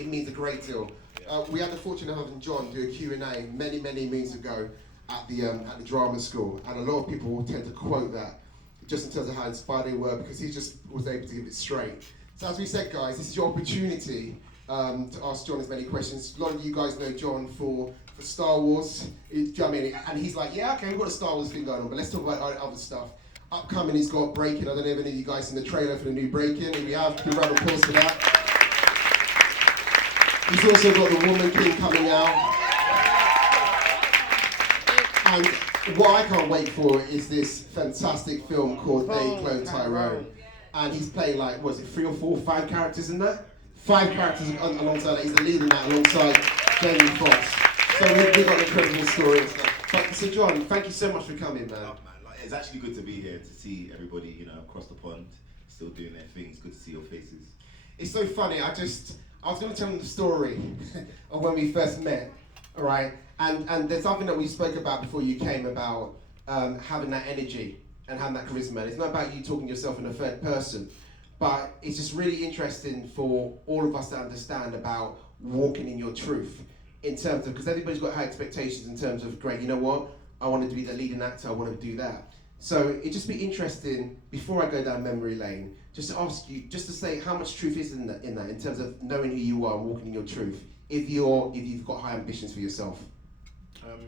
It means a great deal. We had the fortune of having John do a Q&A many moons ago at the drama school, and a lot of people tend to quote that just in terms of how inspired they were, because he just was able to give it straight. So as we said, guys, this is your opportunity to ask John as many questions. A lot of you guys know John for Star Wars. Do you know what I mean? And he's like, yeah, okay, we've got a Star Wars thing going on, but let's talk about other stuff. Upcoming, he's got Breaking. I don't know if any of you guys seen the trailer for the new Breaking. If you have, give a round of applause for that. He's also got The Woman King coming out. And what I can't wait for is this fantastic film called They Clone Tyrone. And he's playing like, was it 3 or 4, 5 characters in that? 5 characters alongside that. He's the lead in that alongside Jamie Foxx. So we've got an incredible story and stuff. So John, thank you so much for coming, man. It's actually good to be here, to see everybody, you know, across the pond, still doing their thing. It's good to see your faces. It's so funny. I was going to tell them the story of when we first met, all right? And there's something that we spoke about before you came about having that energy and having that charisma. And it's not about you talking yourself in the third person, but it's just really interesting for all of us to understand about walking in your truth in terms of, because everybody's got high expectations in terms of, great, you know what? I wanted to be the leading actor, I want to do that. So it'd just be interesting, before I go down memory lane, just to ask you, just to say how much truth is in that, in terms of knowing who you are and walking in your truth, if you've got high ambitions for yourself.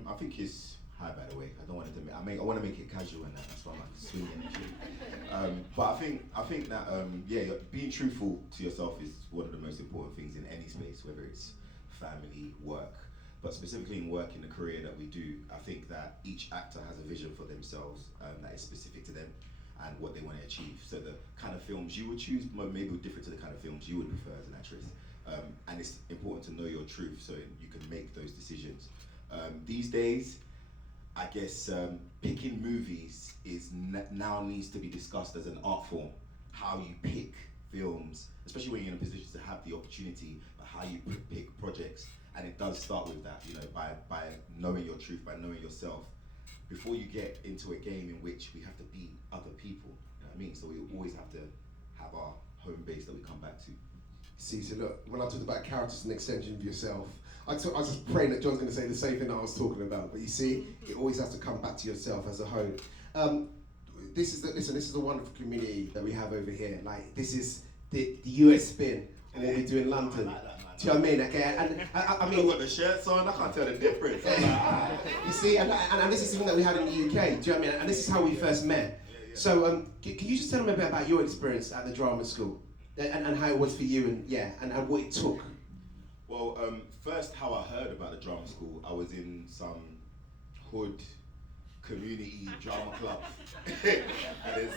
I think it's high, by the way. I don't want it to I want to make it casual and that's why I'm like swinging actually. But I think that being truthful to yourself is one of the most important things in any space, whether it's family, work. But specifically in work, in the career that we do, I think that each actor has a vision for themselves that is specific to them and what they want to achieve. So the kind of films you would choose maybe different to the kind of films you would prefer as an actress. And it's important to know your truth so you can make those decisions. These days, I guess picking movies now needs to be discussed as an art form. How you pick films, especially when you're in a position to have the opportunity, but how you pick projects. And it does start with that, you know, by knowing your truth, by knowing yourself, before you get into a game in which we have to beat other people. You know what I mean? So we always have to have our home base that we come back to. See, so look, when I talked about characters and extension of yourself, I was just praying that John's going to say the same thing that I was talking about. But you see, it always has to come back to yourself as a whole. This is the wonderful community that we have over here. Like, this is the US spin on what we do in London. Do you know what I mean? Okay, and I mean, got the shirts on. I can't tell the difference. You see, and this is something that we had in the UK. Do you know what I mean? And this is how we first met. Yeah. So, can you just tell them a bit about your experience at the drama school and how it was for you, and what it took? Well, first, how I heard about the drama school, I was in some hood community drama club, and then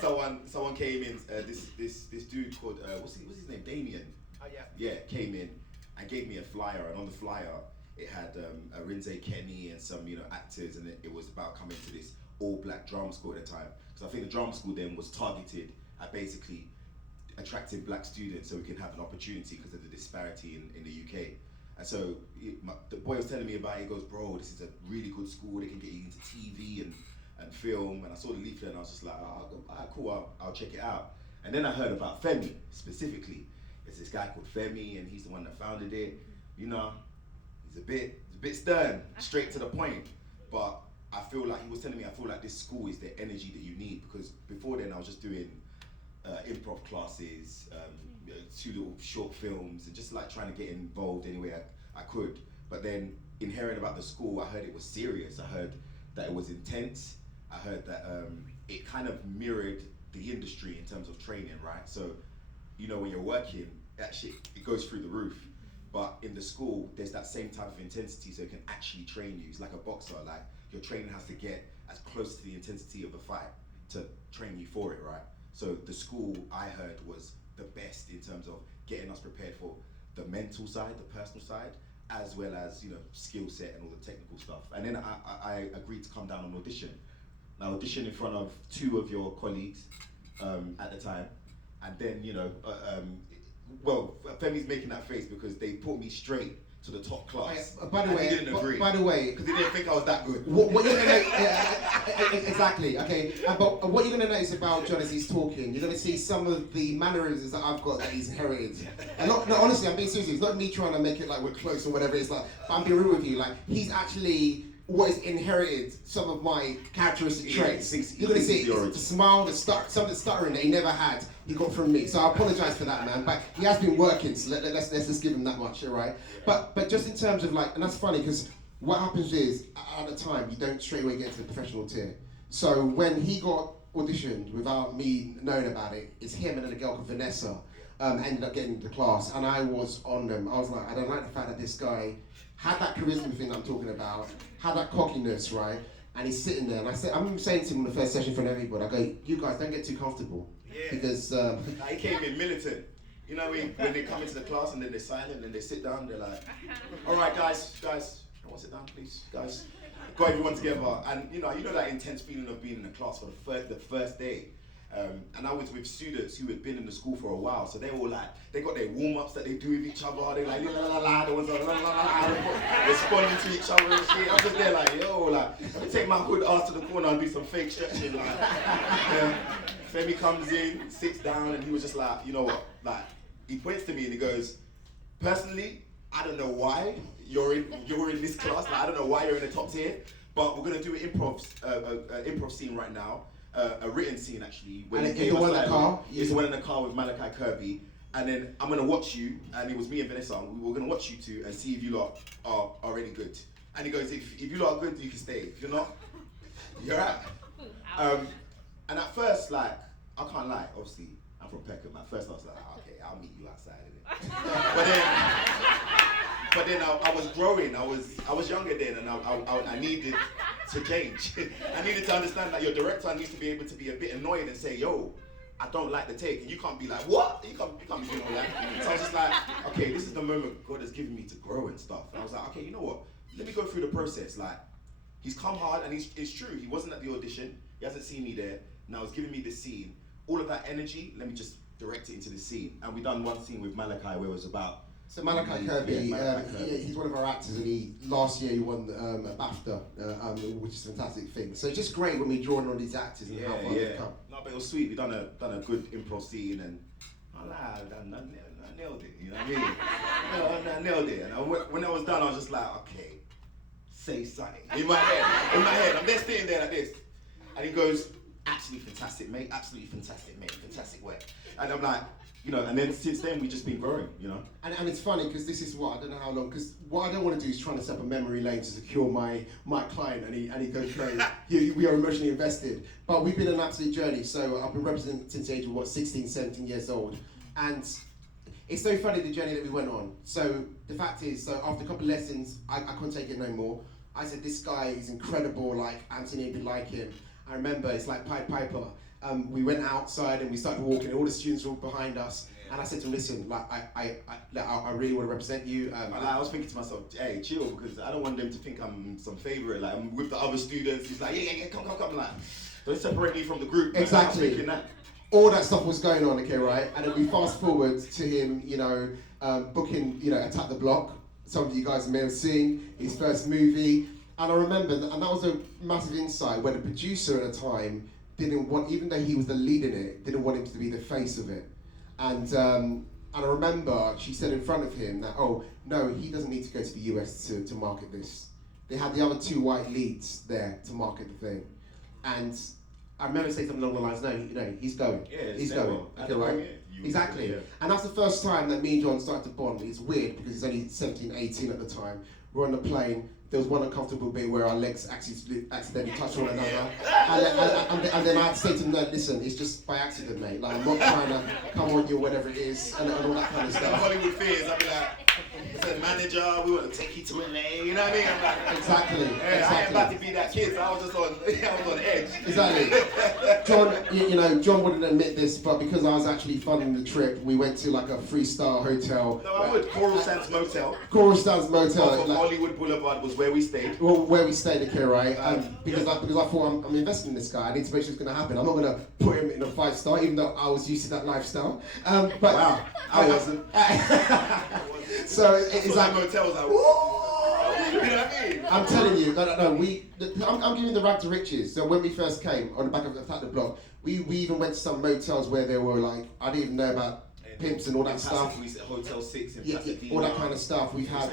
someone came in. This dude called what's his name? Damien. Oh yeah. Yeah, came in and gave me a flyer, and on the flyer it had Arinze Kenny and some actors, and it was about coming to this all-black drama school at the time. Because I think the drama school then was targeted at basically attracting black students so we could have an opportunity because of the disparity in the UK. And so the boy was telling me about it. He goes, bro, this is a really good school. They can get you into TV and film. And I saw the leaflet and I was just like, cool, I'll check it out. And then I heard about Femi specifically. There's this guy called Femi, and he's the one that founded it. You know, he's a bit stern, straight to the point. But I feel like he was telling me, I feel like this school is the energy that you need, because before then I was just doing improv classes, 2 little short films, and just like trying to get involved any way I could. But then in hearing about the school, I heard it was serious. I heard that it was intense. I heard that it kind of mirrored the industry in terms of training, right? So, when you're working, that shit, it goes through the roof. But in the school, there's that same type of intensity, so it can actually train you. It's like a boxer, like your training has to get as close to the intensity of the fight to train you for it, right? So the school, I heard, was the best in terms of getting us prepared for the mental side, the personal side, as well as skill set and all the technical stuff. And then I agreed to come down and audition. Now audition in front of 2 of your colleagues at the time, and then Femi's making that face because they put me straight to the top class. By the and way, he didn't agree. By the way, because he didn't think I was that good. What you're gonna exactly, okay. But what you're gonna notice about John as he's talking, you're gonna see some of the mannerisms that I've got that he's inherited. And no, honestly, I'm being serious. It's not me trying to make it like we're close or whatever. It's like, but I'm being real with you. Like, he's actually what is inherited some of my characteristic traits. You're gonna see the smile, some of the stuttering that he never had. He got from me, so I apologise for that, man. But he has been working, so let's just give him that much, all right? But just in terms of like, and that's funny because what happens is at the time you don't straight away get into the professional tier. So when he got auditioned without me knowing about it, it's him and then a girl called Vanessa ended up getting into the class, and I was on them. I was like, I don't like the fact that this guy had that charisma thing that I'm talking about, had that cockiness, right? And he's sitting there, and I remember saying to him in the first session in front of everybody, I go, you guys don't get too comfortable. Yeah. Because he came in militant. You know, when they come into the class and then they're silent and they sit down, they're like, all right, guys, I want to sit down, please, guys. Got everyone together, and you know that intense feeling of being in the class for the first day. And I was with students who had been in the school for a while, so they were like, they got their warm-ups that they do with each other. They like la la la, the ones like la la la, responding to each other and shit. I'm just there like, yo, like, let me take my hood ass to the corner and do some fake stretching. Like, Femi comes in, sits down, and he was just like, you know what? Like, he points to me and he goes, personally, I don't know why you're in this class. Like, I don't know why you're in the top tier, but we're gonna do an improv scene right now. A written scene actually. And it's the one in the car? It's the one in the car with Malachi Kirby. And then I'm gonna watch you, and it was me and Vanessa, we were gonna watch you two and see if you lot are any good. And he goes, if you lot are good, you can stay. If you're not, you're out. And at first, like, I can't lie, obviously, I'm from Peckham. At first I was like, okay, I'll meet you outside of it. But then I was growing, I was younger then, and I needed to change. I needed to understand that your director needs to be able to be a bit annoyed and say, yo, I don't like the take, and you can't be like, what? You can't be doing all that. So I was just like, okay, this is the moment God has given me to grow and stuff. And I was like, okay, you know what? Let me go through the process. Like, he's come hard, and it's true. He wasn't at the audition. He hasn't seen me there. Now he's giving me the scene. All of that energy, let me just direct it into the scene. And we done one scene with Malachi where it was about. So Malachi Kirby, he's one of our actors, and last year he won a BAFTA, which is a fantastic thing. So it's just great when we draw on these actors and how far they've come. No, but it was sweet. We done a good improv scene, and I nailed it. You know what I mean? I nailed it. And when I was done, I was just like, okay, say something. In my head, I'm there sitting there like this, and he goes, absolutely fantastic, mate. Absolutely fantastic, mate. Fantastic work. And I'm like, you know, and then since then we've just been growing, you know. And it's funny because this is what I don't know how long. Because what I don't want to do is trying to set up a memory lane to secure my client, and he goes crazy. We are emotionally invested, but we've been an absolute journey. So I've been representing since the age of 16, 17 years old, and it's so funny the journey that we went on. So the fact is, so after a couple of lessons, I couldn't take it no more. I said, this guy is incredible. Like Anthony would be like him. I remember it's like Pied Piper. We went outside and we started walking, and all the students were behind us. And I said to him, listen, like I really want to represent you. I was thinking to myself, hey, chill, because I don't want them to think I'm some favourite. Like, I'm with the other students. He's like, yeah, come. Like, don't separate me from the group. Exactly. I was thinking that. All that stuff was going on, okay, right? And then we fast forward to him, booking, Attack the Block. Some of you guys may have seen his first movie. And I remember, and that was a massive insight, where the producer at the time didn't want, even though he was the lead in it, didn't want him to be the face of it. And I remember she said in front of him that, oh, no, he doesn't need to go to the US to market this. They had the other two white leads there to market the thing. And I remember saying something along the lines, no, he's going. Yeah, he's going. Okay, right? Exactly. Yeah. And that's the first time that me and John started to bond. It's weird because he's only 17, 18 at the time. We're on the plane. There was one uncomfortable bit where our legs accidentally touched one another. And then I had to say to him, no, listen, it's just by accident, mate. Like, I'm not trying to come on you or whatever it is, and all that kind of stuff. Hollywood fears, I'd be like, as a manager, we want to take you to LA, you know what I mean? I'm like, exactly. I ain't about to be that kid, so I was just on edge. Exactly. John wouldn't admit this, but because I was actually funding the trip, we went to like a 3-star hotel. No, I would. Coral Sands Motel. Coral Sands Motel. Off of Hollywood Boulevard was where we stayed. Well, where we stayed, okay, right? Because I thought I'm investing in this guy. I need to make sure it's going to happen. I'm not going to put him in a 5-star, even though I was used to that lifestyle. But wow, I wasn't. So it's like motels, like, woo! You know what I mean? I'm telling you, no. I'm giving the rag to riches. So when we first came on the back of the block, we even went to some motels where they were like, I didn't even know about pimps and all that stuff. We said Hotel 6 in yeah, all that kind of stuff. We've had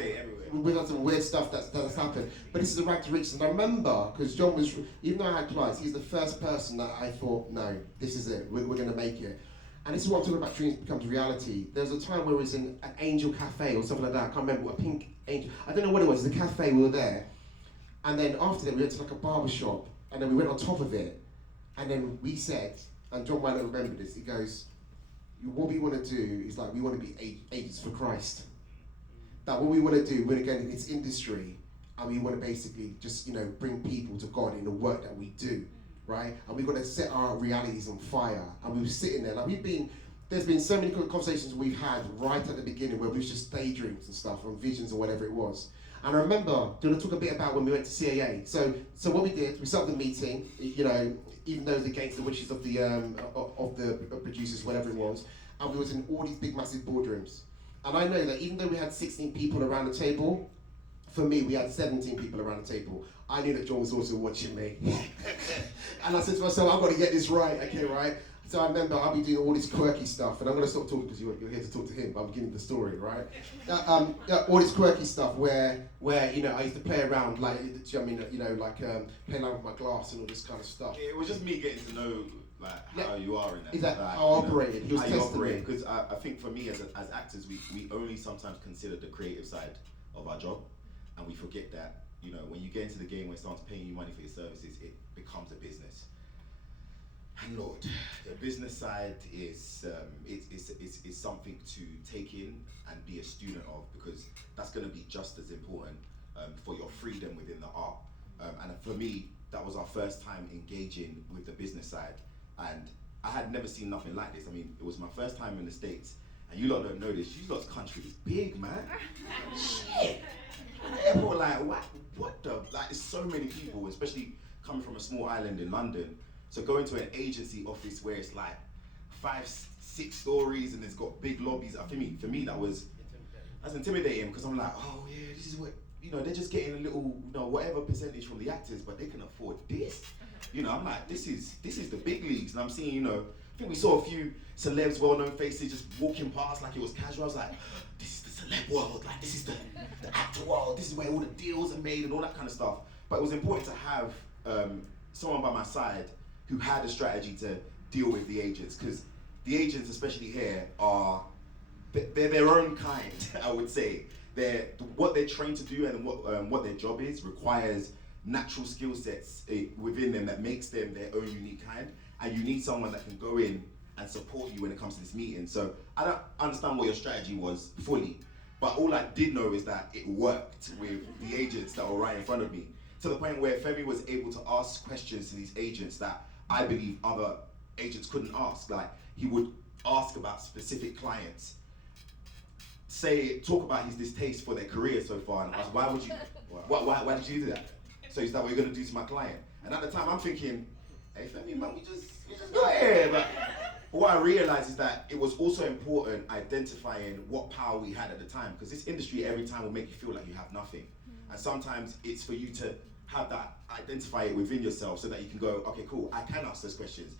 some weird stuff that's happened. But this is a rag to riches. And I remember, because John was, even though I had clients, he's the first person that I thought, no, this is it. We're going to make it. And this is what I'm talking about, dreams becomes reality. There was a time where it was in an angel cafe or something like that. I can't remember, a pink angel. I don't know what it was. The cafe, we were there. And then after that, we went to like a barber shop. And then we went on top of it. And then we said, and John might not remember this, he goes, what we want to do is like, we want to be agents for Christ. That what we want to do, we're going to get in this industry, and we want to basically just, bring people to God in the work that we do. Right? And we've got to set our realities on fire. And we were sitting there, like there's been so many conversations we've had right at the beginning where we was just daydreams and stuff, and visions or whatever it was. And I remember, do you want to talk a bit about when we went to CAA? So what we did, we set up the meeting, even though it was against the wishes of the producers, whatever it was, and we was in all these big, massive boardrooms. And I know that even though we had 16 people around the table, for me, we had 17 people around the table. I knew that John was also watching me. And I said to myself, I've got to get this right, okay, right? So I remember I'll be doing all this quirky stuff, and I'm going to stop talking because you're here to talk to him, but I'm giving the story, right? All this quirky stuff where I used to play around, like, playing around with my glass and all this kind of stuff. It was just me getting to know how you are in that. Is that how I operated? He was how you testing me. operate, because I think for me as actors, we only sometimes consider the creative side of our job, and we forget that, when you get into the game, when it starts paying you money for your services, it becomes a business. And Lord, the business side is something to take in and be a student of, because that's going to be just as important for your freedom within the art. And for me, that was our first time engaging with the business side, and I had never seen nothing like this. I mean, it was my first time in the States, and you lot don't know this. You lot's country is big, man. Shit. People were like, what the? Like, there's so many people, especially coming from a small island in London. So going to an agency office where it's like 5-6 stories and it's got big lobbies. For me that's intimidating, because I'm like, oh yeah, this is what, they're just getting a little, whatever percentage from the actors, but they can afford this. I'm like, this is the big leagues, and I'm seeing, I think we saw a few celebs, well-known faces just walking past like it was casual. I was like, this is the celeb world, like this is the actor world, this is where all the deals are made and all that kind of stuff. But it was important to have someone by my side who had a strategy to deal with the agents, because the agents, especially here, they're their own kind. I would say what they're trained to do and what their job is requires natural skill sets within them that makes them their own unique kind, and you need someone that can go in and support you when it comes to this meeting. So I don't understand what your strategy was fully, but all I did know is that it worked with the agents that were right in front of me, to the point where Femi was able to ask questions to these agents that I believe other agents couldn't ask. Like, he would ask about specific clients, talk about his distaste for their career so far, and ask, why why did you do that? So is that what you're gonna do to my client? And at the time I'm thinking, hey Femi, man, we just go here. But what I realized is that it was also important identifying what power we had at the time, because this industry every time will make you feel like you have nothing. And sometimes it's for you to have that, identify it within yourself, so that you can go, okay, cool, I can ask those questions.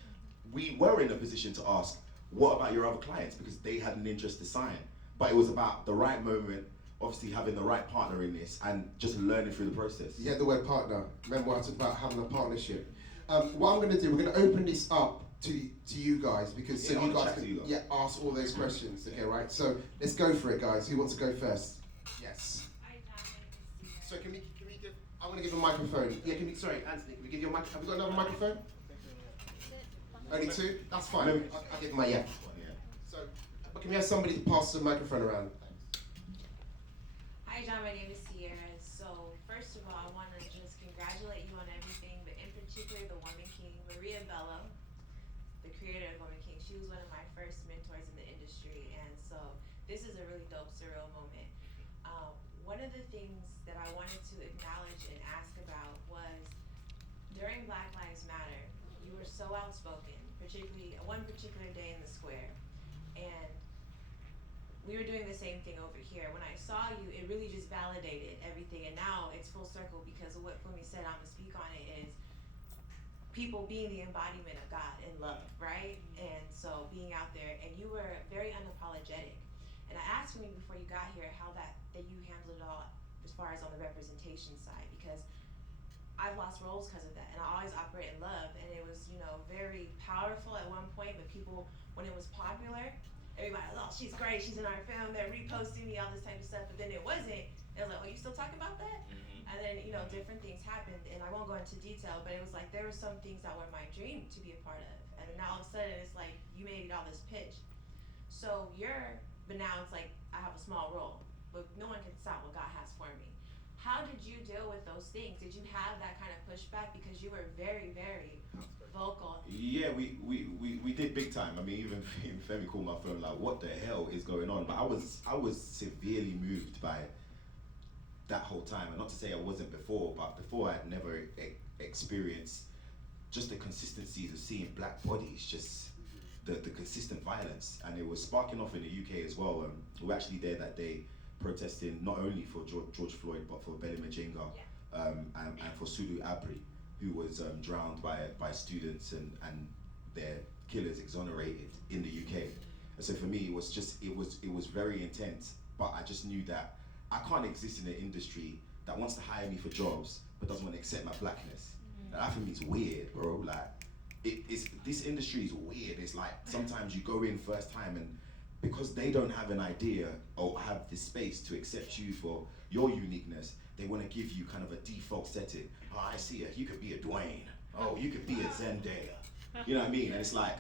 We were in a position to ask, what about your other clients? Because they had an interest to sign. But it was about the right moment, obviously having the right partner in this, and just learning through the process. Yeah, the word partner. Remember what I talked about having a partnership. What I'm going to do, we're going to open this up to you guys, because so you guys can ask all those questions. Okay, right? So let's go for it, guys. Who wants to go first? Yes. So can we give? I want to give a microphone. Yeah, sorry, Anthony. Can we give you a mic? Have we got another microphone? Only two? That's fine. I'll give my So, but can we have somebody pass the microphone around? Hi, John. My name is Sierra. So, first of all, I want to just congratulate you on everything, but in particular, the Woman King, Maria Bello, the creator of Woman King. She was one of my first mentors in the industry, and so this is a really dope, surreal moment. One of the things that I wanted to acknowledge and ask about was, during Black Lives Matter, you were so outspoken, particularly one particular day in the square. And we were doing the same thing over here. When I saw you, it really just validated everything, and now it's full circle because of what Fumi said. I'm gonna speak on it. Is people being the embodiment of God and love, right? And so being out there, and you were very unapologetic. And I asked me before you got here how that you handled it all as far as on the representation side, because I've lost roles because of that, and I always operate in love, and it was, you know, very powerful at one point, but people, when it was popular, everybody was, oh, she's great, she's in our film, they're reposting me, all this type of stuff, but then it wasn't. It was like, oh, you still talking about that? And then, you know, different things happened, and I won't go into detail, but it was like, there were some things that were my dream to be a part of, and now all of a sudden, it's like, you made all this pitch. So but now it's like, I have a small role, but no one can stop what God has for me. How did you deal with those things? Did you have that kind of pushback? Because you were very, very vocal. Yeah, we did big time. I mean, even Femi called my phone like, what the hell is going on? But I was severely moved by that whole time. And not to say I wasn't before, but before I'd never experienced just the consistencies of seeing black bodies, just the consistent violence. And it was sparking off in the UK as well. We were actually there that day protesting not only for George Floyd, but for Belly Majenga, and for Sulu Abri, who was drowned by students and their killers exonerated in the UK. And so for me, it was very intense, but I just knew that I can't exist in an industry that wants to hire me for jobs, but doesn't want to accept my blackness. Now, that for me is weird, bro. Like, this industry is weird. It's like, sometimes you go in first time and because they don't have an idea or have the space to accept you for your uniqueness, they want to give you kind of a default setting. Oh, I see it. You could be a Dwayne. Oh, you could be a Zendaya. You know what I mean? And it's like,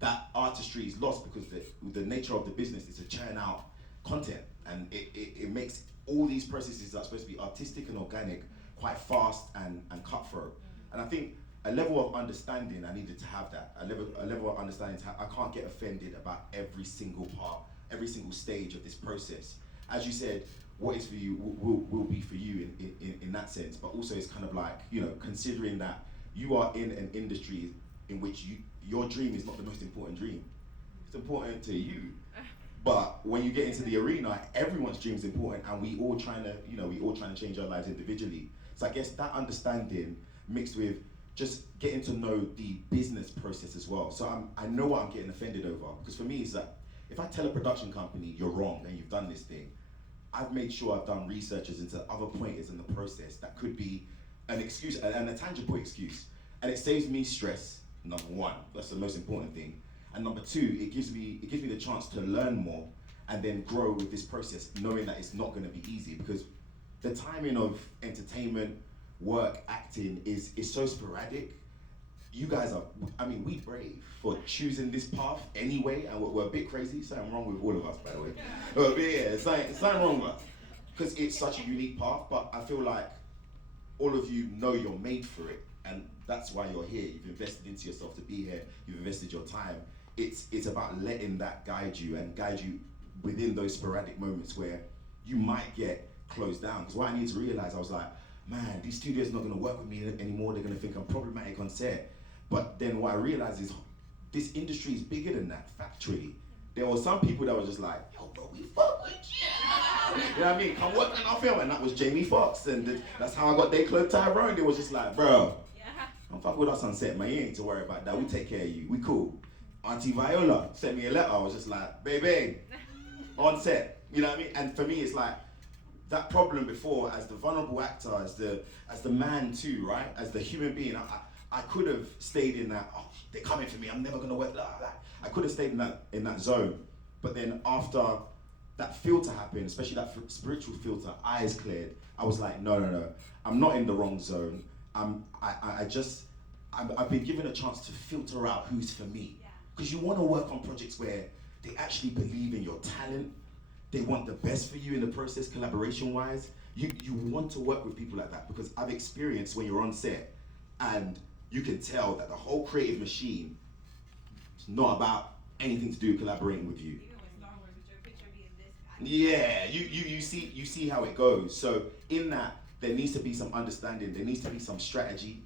that artistry is lost because the nature of the business is to churn out content, and it makes all these processes that are supposed to be artistic and organic quite fast and cutthroat. And I think a level of understanding, I needed to have that. A level of understanding, I can't get offended about every single part, every single stage of this process. As you said, what is for you will be for you in that sense, but also it's kind of like, you know, considering that you are in an industry in which your dream is not the most important dream. It's important to you. But when you get into the arena, everyone's dream is important, and we all trying to change our lives individually. So I guess that understanding mixed with just getting to know the business process as well. So I know what I'm getting offended over, because for me it's that if I tell a production company you're wrong and you've done this thing, I've made sure I've done researches into other pointers in the process that could be an excuse, and a tangible excuse. And it saves me stress, number one, that's the most important thing. And number two, it gives me the chance to learn more and then grow with this process, knowing that it's not gonna be easy, because the timing of entertainment, work, acting is so sporadic. You guys are, we brave for choosing this path anyway, and we're a bit crazy, something wrong with all of us, by the way. But yeah, something wrong with us, because it's such a unique path, but I feel like all of you know you're made for it, and that's why you're here. You've invested into yourself to be here, you've invested your time. It's about letting that guide you within those sporadic moments where you might get closed down. Because what I need to realize, I was like, man, these studios are not gonna work with me anymore, they're gonna think I'm problematic on set. But then what I realized is, this industry is bigger than that, factually. There were some people that were just like, yo bro, we fuck with you. You know what I mean? Come work on our film, and that was Jamie Foxx, and that's how I got Declan Tyrone. They was just like, bro, don't fuck with us on set, man, you ain't need to worry about that, we take care of you, we cool. Auntie Viola sent me a letter, I was just like, baby, on set, you know what I mean? And for me, it's like, that problem before, as the vulnerable actor, as the man too, right? As the human being, I could have stayed in that, oh, they're coming for me, I'm never gonna work, blah, blah. I could have stayed in that zone. But then after that filter happened, especially that spiritual filter, eyes cleared, I was like, no, I'm not in the wrong zone. I've been given a chance to filter out who's for me. Because you wanna work on projects where they actually believe in your talent, they want the best for you in the process, collaboration-wise. You want to work with people like that, because I've experienced when you're on set and you can tell that the whole creative machine is not about anything to do with collaborating with you. Even with Star Wars, with your picture being this. Yeah, you see how it goes. So in that, there needs to be some understanding. There needs to be some strategy.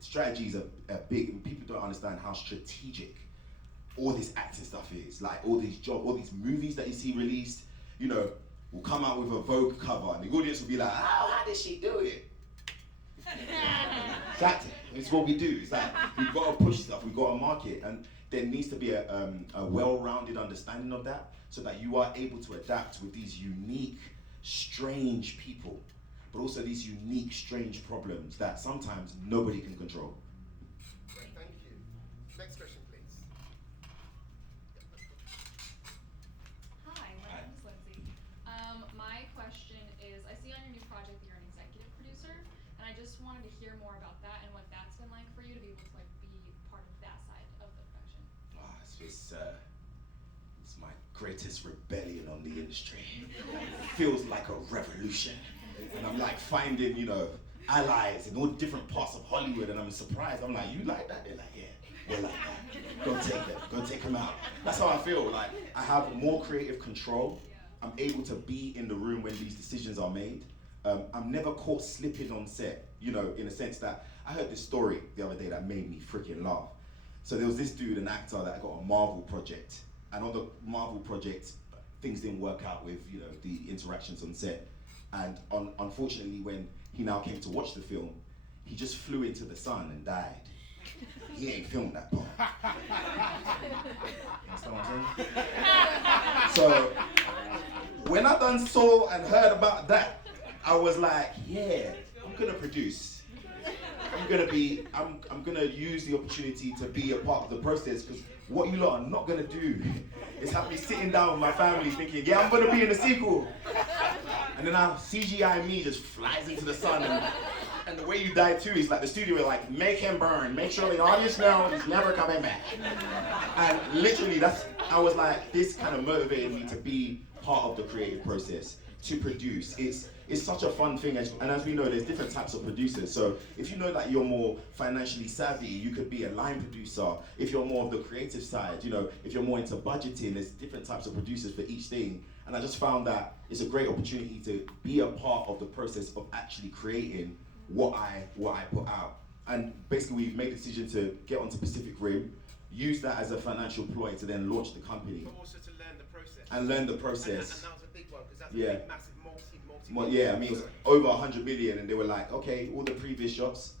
Strategies are big. People don't understand how strategic all this acting stuff is. Like all these movies that you see released, you know, will come out with a Vogue cover and the audience will be like, oh, how did she do it? Exactly. It's what we do. It's like we've got to push stuff, we've got to market, and there needs to be a well-rounded understanding of that so that you are able to adapt with these unique, strange people, but also these unique, strange problems that sometimes nobody can control. Great, thank you. Next question, please. Hi, my name is Lindsay. My question is, I see on your new project that you're an executive producer, and I just wanted to hear more about that and what that's been like for you to be able to like be part of that side of the production. It's my greatest rebellion on the industry. It feels like a revolution. And I'm like finding, you know, allies in all different parts of Hollywood, and I'm surprised. I'm like, you like that? They're like, yeah, we're like that. Go take them. Go take them out. That's how I feel. Like, I have more creative control. I'm able to be in the room when these decisions are made. I'm never caught slipping on set, you know, in a sense that I heard this story the other day that made me freaking laugh. So there was this dude, an actor, that got a Marvel project. And on the Marvel project, things didn't work out with, you know, the interactions on set. And unfortunately, when he now came to watch the film, he just flew into the sun and died. He ain't filmed that part. You understand what I'm saying? So when I done saw and heard about that, I was like, yeah, I'm gonna produce. I'm gonna use the opportunity to be a part of the process, because what you lot are not gonna do is have me sitting down with my family thinking, yeah, I'm gonna be in the sequel. And then now CGI me just flies into the sun, and the way you die too is like the studio were like, make him burn, make sure the audience knows he's never coming back. And literally I was like, this kind of motivated me to be part of the creative process, to produce. It's such a fun thing, and as we know, there's different types of producers. So if you know that you're more financially savvy, you could be a line producer. If you're more of the creative side, you know, if you're more into budgeting, there's different types of producers for each thing. And I just found that it's a great opportunity to be a part of the process of actually creating what I put out. And basically, we've made the decision to get onto Pacific Rim, use that as a financial ploy to then launch the company. But also to learn the process. And learn the process. And that was a big one, because that's Yeah. a big, massive, multi. Yeah, I mean, it was over 100 million, and they were like, okay, all the previous shots,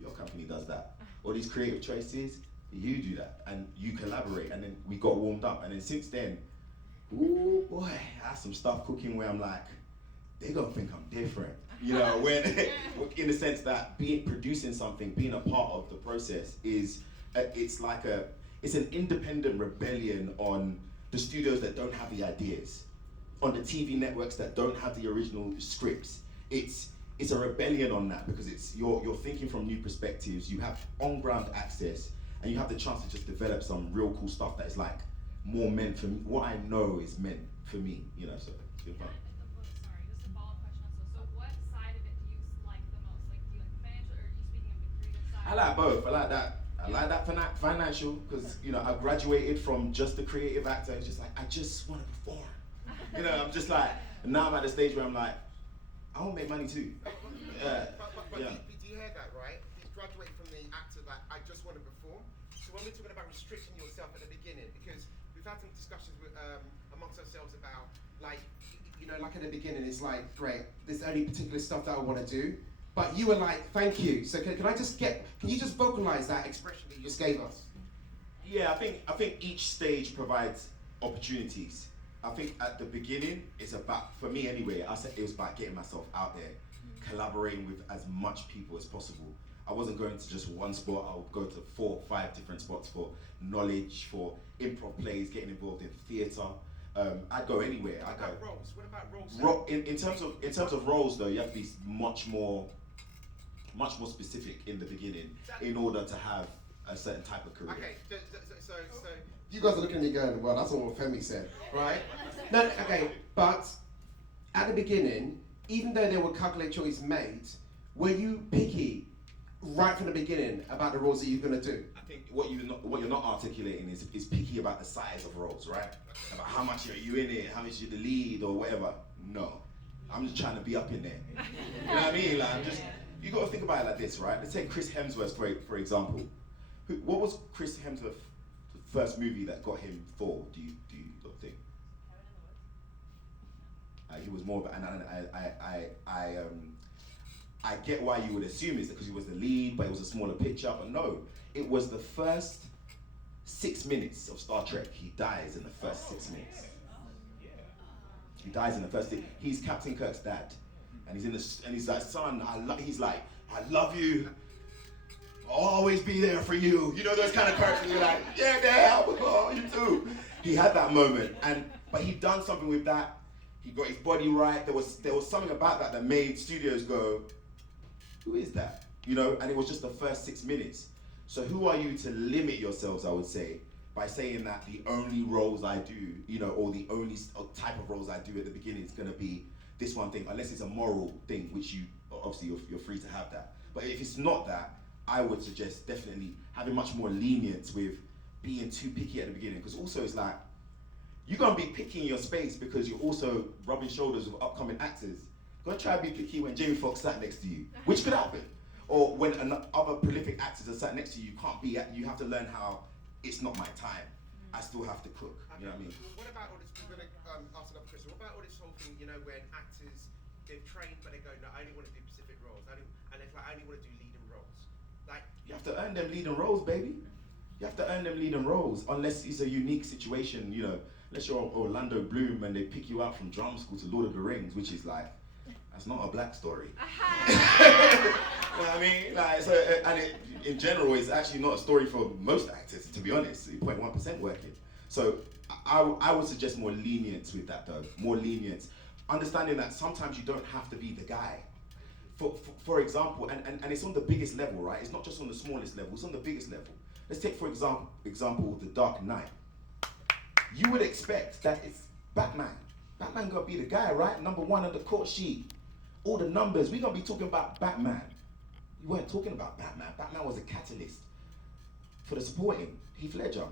your company does that. All these creative choices, you do that, and you collaborate. And then we got warmed up, and then since then, ooh boy, I have some stuff cooking where I'm like, they're gonna think I'm different. You know, when in the sense that producing something, being a part of the process is, it's an independent rebellion on the studios that don't have the ideas, on the TV networks that don't have the original scripts. It's a rebellion on that, because it's you're thinking from new perspectives, you have on-ground access, and you have the chance to just develop some real cool stuff that is like more meant for me. What I know is meant for me, you know, so it's good fun. Sorry, just a follow-up question also. So what side of it do you like the most? Like, do you like the financial, or are you speaking of the creative side? I like both. I like that. I like that financial, because, you know, I graduated from just a creative actor. It's just like, I just want to perform. You know, I'm just like, now I'm at the stage where I'm like, I want to make money too. But Yeah. do you hear that, right? He's graduated from the actor that I just want to perform. So when we're talking about restricting yourself at the beginning, because we've had some discussions with, amongst ourselves about, like, you know, like at the beginning, it's like, great, there's only particular stuff that I want to do. But you were like, thank you. So can you just vocalize that expression that you just gave us? Yeah, I think each stage provides opportunities. I think at the beginning, it's about, for me anyway, I said it was about getting myself out there, collaborating with as much people as possible. I wasn't going to just one spot. I would go to 4 or 5 different spots for knowledge, for improv plays, getting involved in theatre. I'd go anywhere. What about roles? In terms of roles, though, you have to be much more specific in the beginning in order to have a certain type of career. Okay, so you guys are looking at me going, well, that's not what Femi said, right? No, okay, but at the beginning, even though there were calculated choices made, were you picky right from the beginning about the roles that you're going to do? I think what you're not articulating is picky about the size of roles, right? About how much are you in it, how much you're the lead or whatever. No, I'm just trying to be up in there. You know what I mean? Like, you got to think about it like this, right? Let's take Chris Hemsworth for example. What was Chris Hemsworth first movie that got him for? Do you not think? He was more of, and I get why you would assume it's because he was the lead, but it was a smaller picture. But no, it was the first 6 minutes of Star Trek. He dies in the first 6 minutes. He dies in the first. He's Captain Kirk's dad, and he's like, son, he's like, I love you. I'll always be there for you. You know those kind of characters. You're like, yeah, Dad, oh, you too. He had that moment, but he'd done something with that. He got his body right. There was something about that made studios go, who is that? You know, and it was just the first 6 minutes. So who are you to limit yourselves, I would say, by saying that the only roles I do, you know, or the only type of roles I do at the beginning is gonna be this one thing, unless it's a moral thing, which obviously you're free to have that. But if it's not that, I would suggest definitely having much more lenience with being too picky at the beginning, because also it's like, you're gonna be picky in your space because you're also rubbing shoulders with upcoming actors. Go try to be picky when Jamie Foxx sat next to you, which could happen. Or when other prolific actors are sat next to you, you have to learn how it's not my time. I still have to cook, you know what I mean? What about all this, we're gonna ask another question, what about all this whole thing, you know, when actors, they've trained but they go, no, I only wanna do specific roles, and it's like, I only wanna do leading roles. Like, you have to earn them leading roles, baby. You have to earn them leading roles, unless it's a unique situation, you know, unless you're Orlando Bloom and they pick you out from drama school to Lord of the Rings, which is like, that's not a black story. You know what I mean? Like, so, in general, it's actually not a story for most actors, to be honest. 0.1% working. So I would suggest more lenience with that, though. More lenience, understanding that sometimes you don't have to be the guy. For example, and it's on the biggest level, right? It's not just on the smallest level. It's on the biggest level. Let's take, for example, The Dark Knight. You would expect that it's Batman. Batman gonna be the guy, right? Number one on the court sheet. All the numbers, we're gonna be talking about Batman. You weren't talking about Batman. Batman was a catalyst for the supporting, Heath Ledger.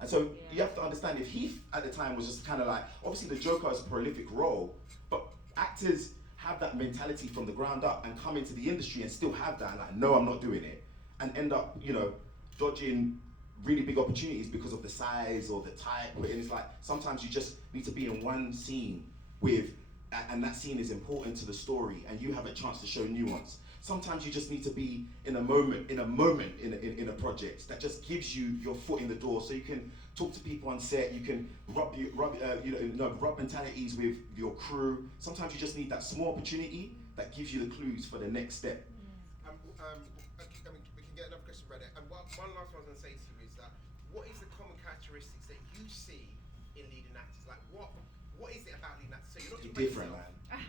And so you have to understand, if Heath at the time was just kind of like, obviously the Joker is a prolific role, but actors have that mentality from the ground up and come into the industry and still have that, and like, no, I'm not doing it. And end up, you know, dodging really big opportunities because of the size or the type. And it's like, sometimes you just need to be in one scene with, and that scene is important to the story, and you have a chance to show nuance. Sometimes you just need to be in a moment in a project that just gives you your foot in the door, so you can talk to people on set. You can rub mentalities with your crew. Sometimes you just need that small opportunity that gives you the clues for the next step. I mean, we can get another question right there. And one last one I was going to say to you is that, what is the common characteristics that you see in leading actors? Like, what is it about leading actors? So you're not They're different, man.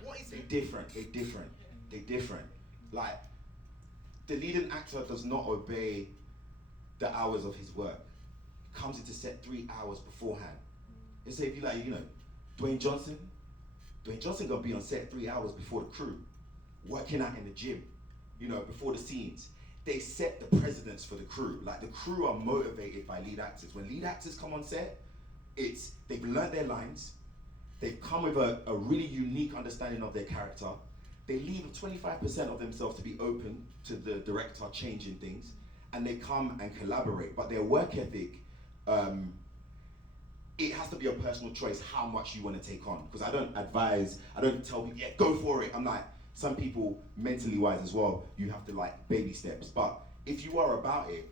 What is it? They're different. Like, the leading actor does not obey the hours of his work. He comes into set 3 hours beforehand. Let's say if you like, you know, Dwayne Johnson gonna be on set 3 hours before the crew, working out in the gym, you know, before the scenes. They set the precedence for the crew. Like, the crew are motivated by lead actors. When lead actors come on set, they've learned their lines, they've come with a really unique understanding of their character. They leave 25% of themselves to be open to the director changing things, and they come and collaborate. But their work ethic, it has to be a personal choice how much you want to take on. Because I don't tell people, yeah, go for it. I'm like, some people, mentally wise as well, you have to like baby steps. But if you are about it,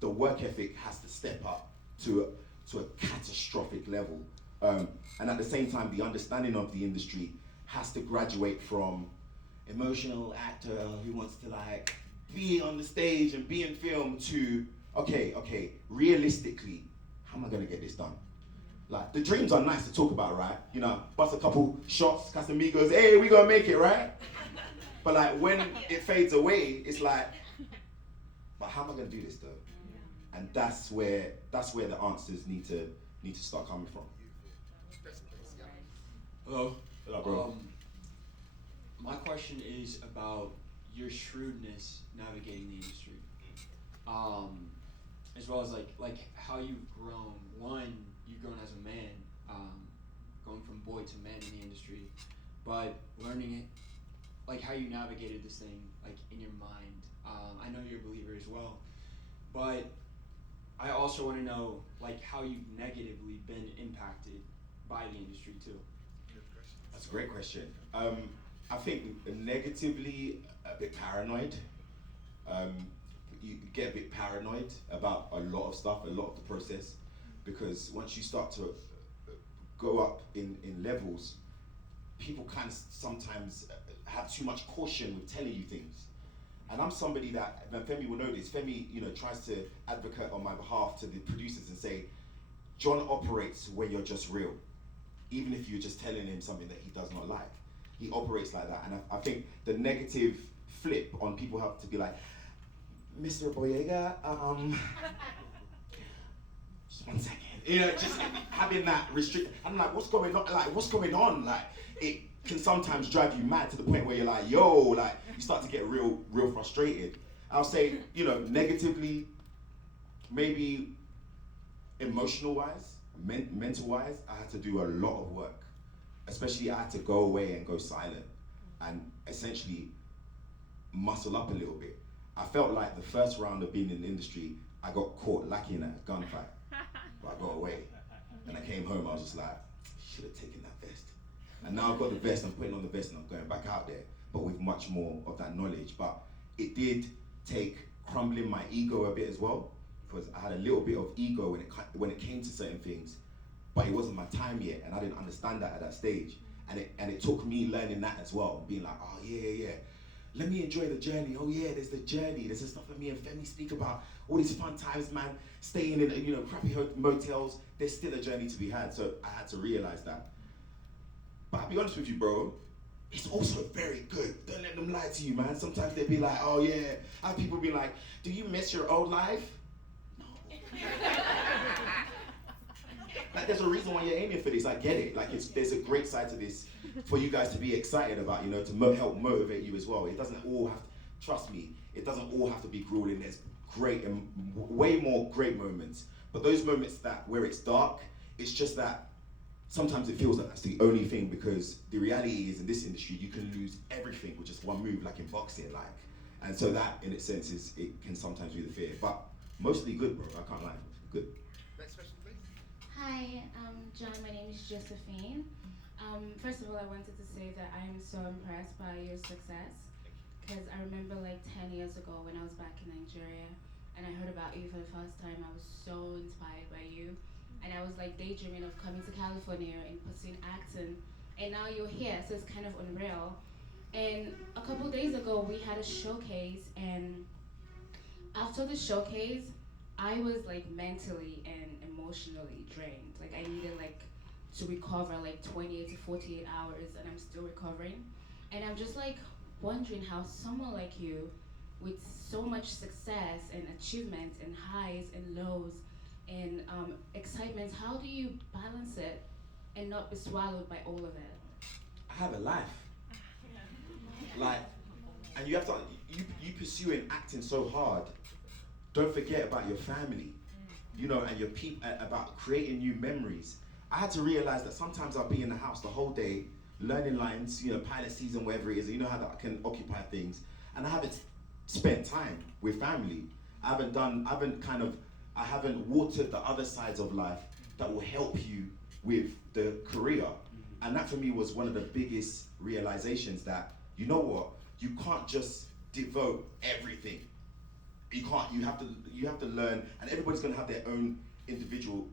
the work ethic has to step up to a catastrophic level. And at the same time, the understanding of the industry has to graduate from emotional actor who wants to like be on the stage and be in film to, okay, realistically, how am I gonna get this done? Like, the dreams are nice to talk about, right? You know, bust a couple shots, Casamigos, hey, we gonna make it, right? But like, when it fades away, it's like, but how am I gonna do this though? And that's where the answers need to start coming from. Hello. Hello, bro. My question is about your shrewdness navigating the industry, as well as like how you've grown. One, you've grown as a man, going from boy to man in the industry, but learning it, like how you navigated this thing, like in your mind. I know you're a believer as well, but I also want to know like how you've negatively been impacted by the industry too. That's a great question. I think negatively a bit paranoid. Um, you get a bit paranoid about a lot of stuff, a lot of the process, because once you start to go up in levels, people kind of sometimes have too much caution with telling you things. And I'm somebody that, and Femi will know this, Femi, tries to advocate on my behalf to the producers and say, John operates where you're just real, even if you're just telling him something that he does not like. He operates like that, and I think the negative flip on people have to be like, Mr. Boyega, just 1 second. Just having that restrict. I'm like, what's going on? Like, what's going on? Like, it can sometimes drive you mad to the point where you're like, yo, like, you start to get real frustrated. I'll say, negatively, maybe emotional-wise, mental-wise, I had to do a lot of work. Especially, I had to go away and go silent, and essentially muscle up a little bit. I felt like the first round of being in the industry, I got caught lacking at a gunfight, but I got away. And I came home, I was just like, should have taken that vest. And now I've got the vest, I'm putting on the vest and I'm going back out there, but with much more of that knowledge. But it did take crumbling my ego a bit as well, because I had a little bit of ego when it came to certain things, but it wasn't my time yet, and I didn't understand that at that stage. And it took me learning that as well, being like, oh yeah. Let me enjoy the journey. Oh yeah, there's the journey. There's the stuff that me and Femi speak about. All these fun times, man. Staying in crappy motels. There's still a journey to be had. So I had to realize that. But I'll be honest with you, bro. It's also very good. Don't let them lie to you, man. Sometimes they'll be like, oh yeah. I have people be like, do you miss your old life? No. Like, there's a reason why you're aiming for this. I get it. Like, there's a great side to this for you guys to be excited about, to help motivate you as well. It doesn't all have to, trust me, it doesn't all have to be grueling. There's great and way more great moments. But those moments where it's dark, it's just that sometimes it feels like that's the only thing, because the reality is in this industry, you can lose everything with just one move, like in boxing, like. And so that, in its sense, it can sometimes be the fear. But mostly good, bro. I can't lie. Good. Next question, please. Hi, John. My name is Josephine. First of all, I wanted to say that I am so impressed by your success, because I remember like 10 years ago when I was back in Nigeria and I heard about you for the first time. I was so inspired by you, and I was like daydreaming of coming to California and pursuing acting, and now you're here, so it's kind of unreal. And a couple days ago we had a showcase, and after the showcase I was like mentally and emotionally drained. Like, I needed like to recover like 28 to 48 hours, and I'm still recovering. And I'm just like wondering how someone like you, with so much success and achievement and highs and lows and excitement, how do you balance it and not be swallowed by all of it? I have a life. Like, and you have to, you pursuing acting so hard, don't forget about your family, and your people, about creating new memories. I had to realize that sometimes I'll be in the house the whole day, learning lines, pilot season, whatever it is, how that can occupy things, and I haven't spent time with family. I haven't watered the other sides of life that will help you with the career. And that for me was one of the biggest realizations, that, you know what, you can't just devote everything. You can't, you have to learn, and everybody's gonna have their own individual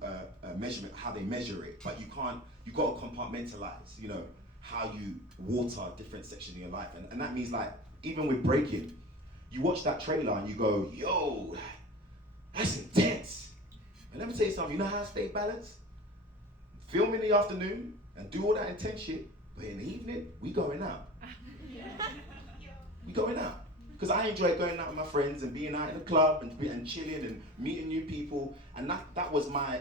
measurement, how they measure it, but you gotta compartmentalize, how you water different sections of your life. And that means, like, even with breaking, you watch that trailer and you go, yo, that's intense. And let me tell you something, you know how I stay balanced? Film in the afternoon and do all that intense shit, but in the evening, we going out. We going out. Because I enjoy going out with my friends and being out in the club and chilling and meeting new people, and that was my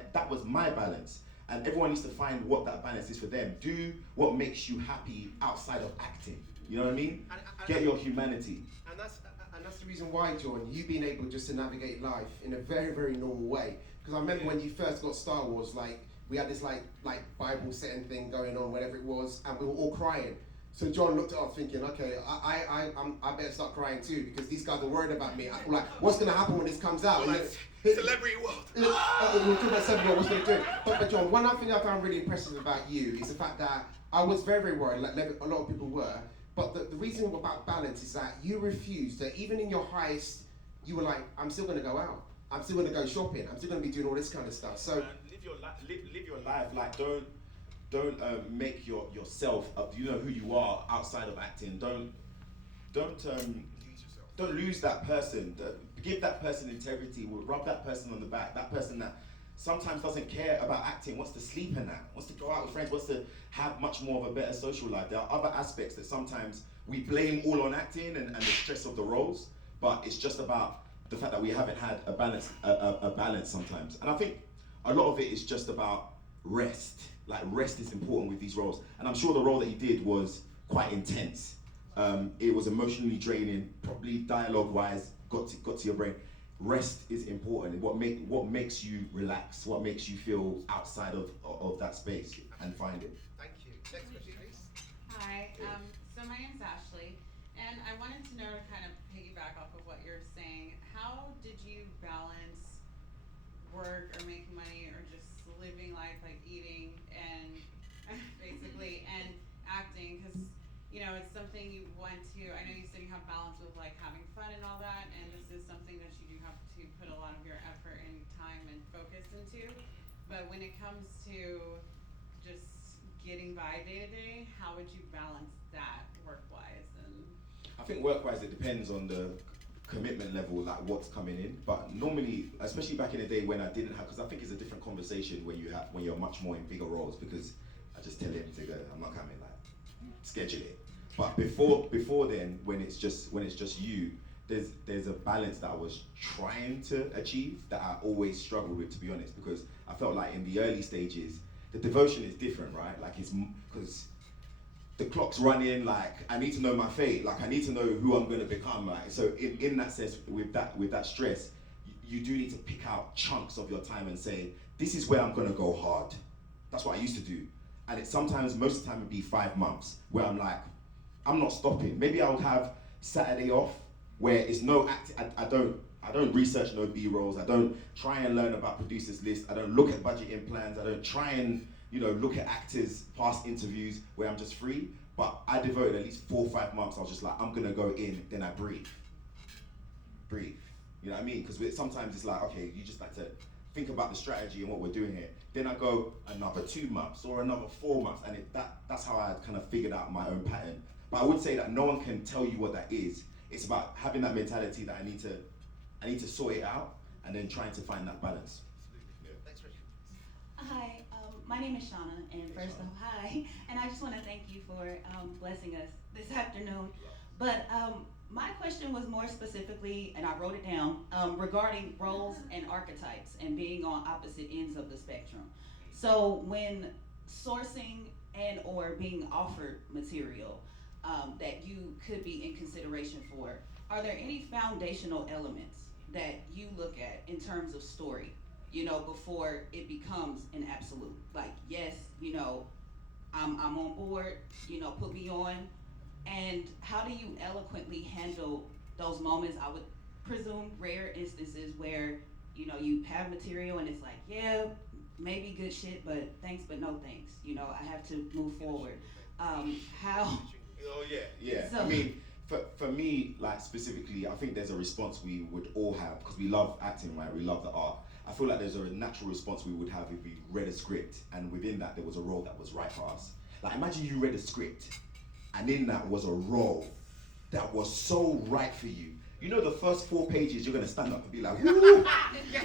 balance. And everyone needs to find what that balance is for them. Do what makes you happy outside of acting. You know what I mean? Get your humanity. And that's the reason why, John, you being able just to navigate life in a very, very normal way. Because I remember when you first got Star Wars, like, we had this like Bible setting thing going on, whatever it was, and we were all crying. So John looked at us thinking, okay, I better start crying too because these guys are worried about me. I'm like, what's going to happen when this comes out? Celebrity world. We'll talk about celebrity, what's going to do. But John, one other thing I found really impressive about you is the fact that I was very, very worried, like a lot of people were. But the reason about balance is that you refused that even in your highest, you were like, I'm still going to go out. I'm still going to go shopping. I'm still going to be doing all this kind of stuff. So live your life. Like don't make yourself up. You know who you are outside of acting. Don't lose that person. Give that person integrity. Rub that person on the back. That person that sometimes doesn't care about acting, wants to sleep in that, wants to go out with friends, wants to have much more of a better social life. There are other aspects that sometimes we blame all on acting and the stress of the roles, but it's just about the fact that we haven't had a balance sometimes. And I think a lot of it is just about rest. Like rest is important with these roles. And I'm sure the role that he did was quite intense. It was emotionally draining, probably dialogue-wise, got to your brain. Rest is important. What makes you relax? What makes you feel outside of that space and find it? Thank you. Next question, please. Hi, so my name's Ashley, and I wanted to know, to kind of piggyback off of what you're saying, how did you balance work or making money or just living life, like eating and basically, and acting? Because, you know, it's something you want to, I know you said you have balance with like having fun and all that, and this is something that you do have to put a lot of your effort and time and focus into. But when it comes to just getting by day to day, how would you balance that work-wise? And I think work-wise, it depends on the commitment level, like what's coming in. But normally, especially back in the day when I didn't have, because I think it's a different conversation when you're much more in bigger roles. Because I just tell him to go, I'm not coming, like schedule it. But before then, when it's just you, there's a balance that I was trying to achieve that I always struggled with, to be honest, because I felt like in the early stages, the devotion is different, right? Like it's because the clock's running. Like I need to know my fate. Like I need to know who I'm going to become. Like so, in that sense, with that stress, you do need to pick out chunks of your time and say, this is where I'm going to go hard. That's what I used to do, and it's sometimes most of the time it'd be 5 months where I'm like, I'm not stopping. Maybe I would have Saturday off where it's no act. I don't research no B-rolls. I don't try and learn about producers list. I don't look at budgeting plans. I don't try and look at actors' past interviews where I'm just free. But I devoted at least 4 or 5 months. I was just like, I'm gonna go in, then I breathe. You know what I mean? Because sometimes it's like, okay, you just like to think about the strategy and what we're doing here. Then I go another 2 months or another 4 months, and that's how I kind of figured out my own pattern. But I would say that no one can tell you what that is. It's about having that mentality that I need to sort it out and then trying to find that balance. Next question. Hi, my name is Shauna, and first off, hi, and I just want to thank you for blessing us this afternoon. But my question was more specifically, and I wrote it down, regarding roles and archetypes and being on opposite ends of the spectrum. So when sourcing and or being offered material that you could be in consideration for, are there any foundational elements that you look at in terms of story, before it becomes an absolute? Like, yes, I'm on board, put me on. And how do you eloquently handle those moments? I would presume rare instances where, you have material and it's like, yeah, maybe good shit, but thanks, but no thanks. I have to move forward. How? Oh yeah. So, I mean, for me, like specifically, I think there's a response we would all have because we love acting, right? We love the art. I feel like there's a natural response we would have if we read a script and within that there was a role that was right for us. Like imagine you read a script and in that was a role that was so right for you. The first 4 pages you're gonna stand up and be like, woo! Yes.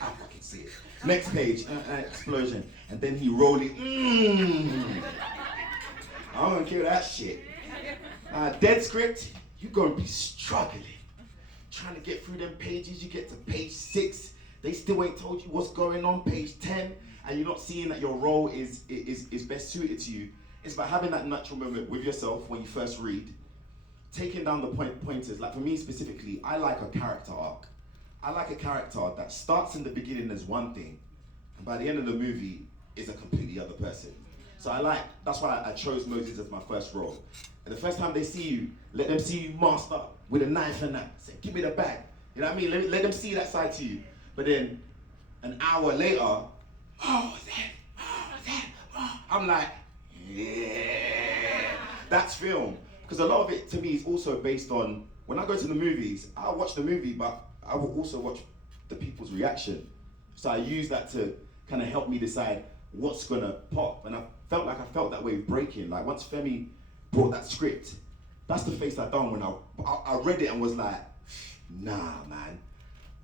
I fucking see it. Next page, explosion, and then he rolling. I'm gonna kill that shit. Dead script, you gonna be struggling, trying to get through them pages. You get to page 6, they still ain't told you what's going on. Page 10, and you're not seeing that your role is best suited to you. It's about having that natural moment with yourself when you first read, taking down the pointers. Like for me specifically, I like a character arc. I like a character that starts in the beginning as one thing, and by the end of the movie is a completely other person. So that's why I chose Moses as my first role. And the first time they see you, let them see you masked up with a knife and that. Say, give me the bag. You know what I mean? Let them see that side to you. But then an hour later, I'm like, yeah, that's film. Because a lot of it to me is also based on, when I go to the movies, I'll watch the movie, but I will also watch the people's reaction. So I use that to kind of help me decide what's gonna pop. And I felt that way with Breaking. Like once Femi brought that script, that's the face I done when I read it and was like, nah man,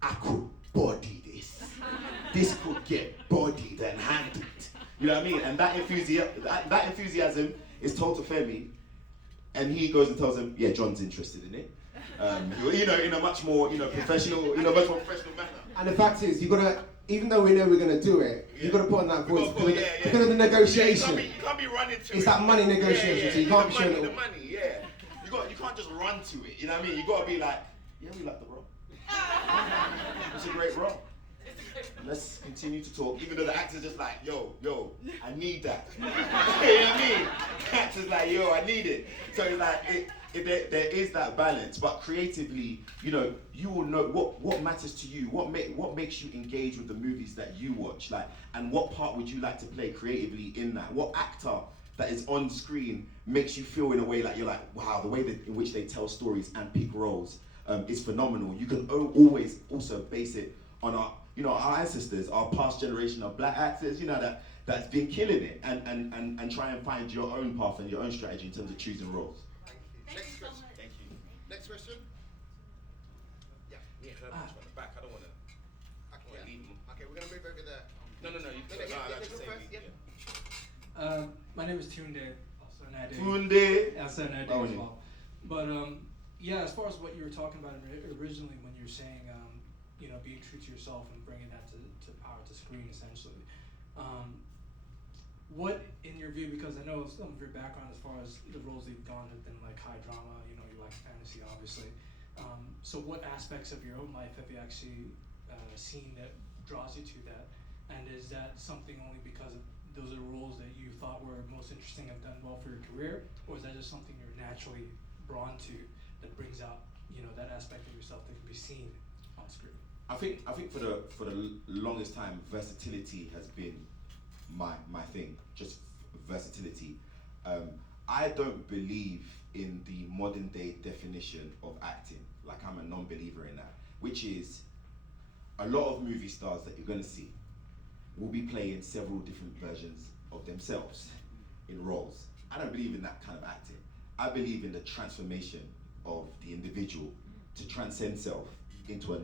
I could body this. This could get bodied and handled. You know what I mean? And that enthusiasm is told to Femi, and he goes and tells him, yeah, John's interested in it. You know, in a much more, professional, much more professional manner. And the fact is, you gotta, even though we know we're gonna do it, you gotta put on that voice because of the negotiation. You can't be running to it. It's that money negotiation, so you can't be showing the money, yeah. You can't just run to it. You know what I mean? You gotta be like, yeah, we like the role. It's a great role. Let's continue to talk, even though the actor's just like, yo, I need that. You know what I mean? The actor's like, yo, I need it. So it's like, there is that balance, but creatively, you will know what matters to you, what makes you engage with the movies that you watch, like, and what part would you like to play creatively in that? What actor that is on screen makes you feel in a way like you're like, wow, the way in which they tell stories and pick roles is phenomenal. You can always also base it on our ancestors, our past generation of black actors, that's been killing it, and try and find your own path and your own strategy in terms of choosing roles. Next question. Thank you. Next question. Yeah. Yeah, from the back. I don't want to. Okay, leave them. okay, we're gonna move over there. No. You My name is Tunde, also Nade. Tunde. Also Nade as well. But yeah, as far as what you were talking about originally when you were saying, being true to yourself and bringing that to power to screen essentially. What, in your view, because I know some of your background as far as the roles that you've gone have been like high drama, you like fantasy obviously. So what aspects of your own life have you actually seen that draws you to that? And is that something only because those are the roles that you thought were most interesting and done well for your career? Or is that just something you're naturally drawn to that brings out, that aspect of yourself that can be seen on screen? I think for the longest time, versatility has been my thing. Just versatility. I don't believe in the modern day definition of acting. Like, I'm a non-believer in that, which is a lot of movie stars that you're gonna see will be playing several different versions of themselves in roles. I don't believe in that kind of acting. I believe in the transformation of the individual to transcend self into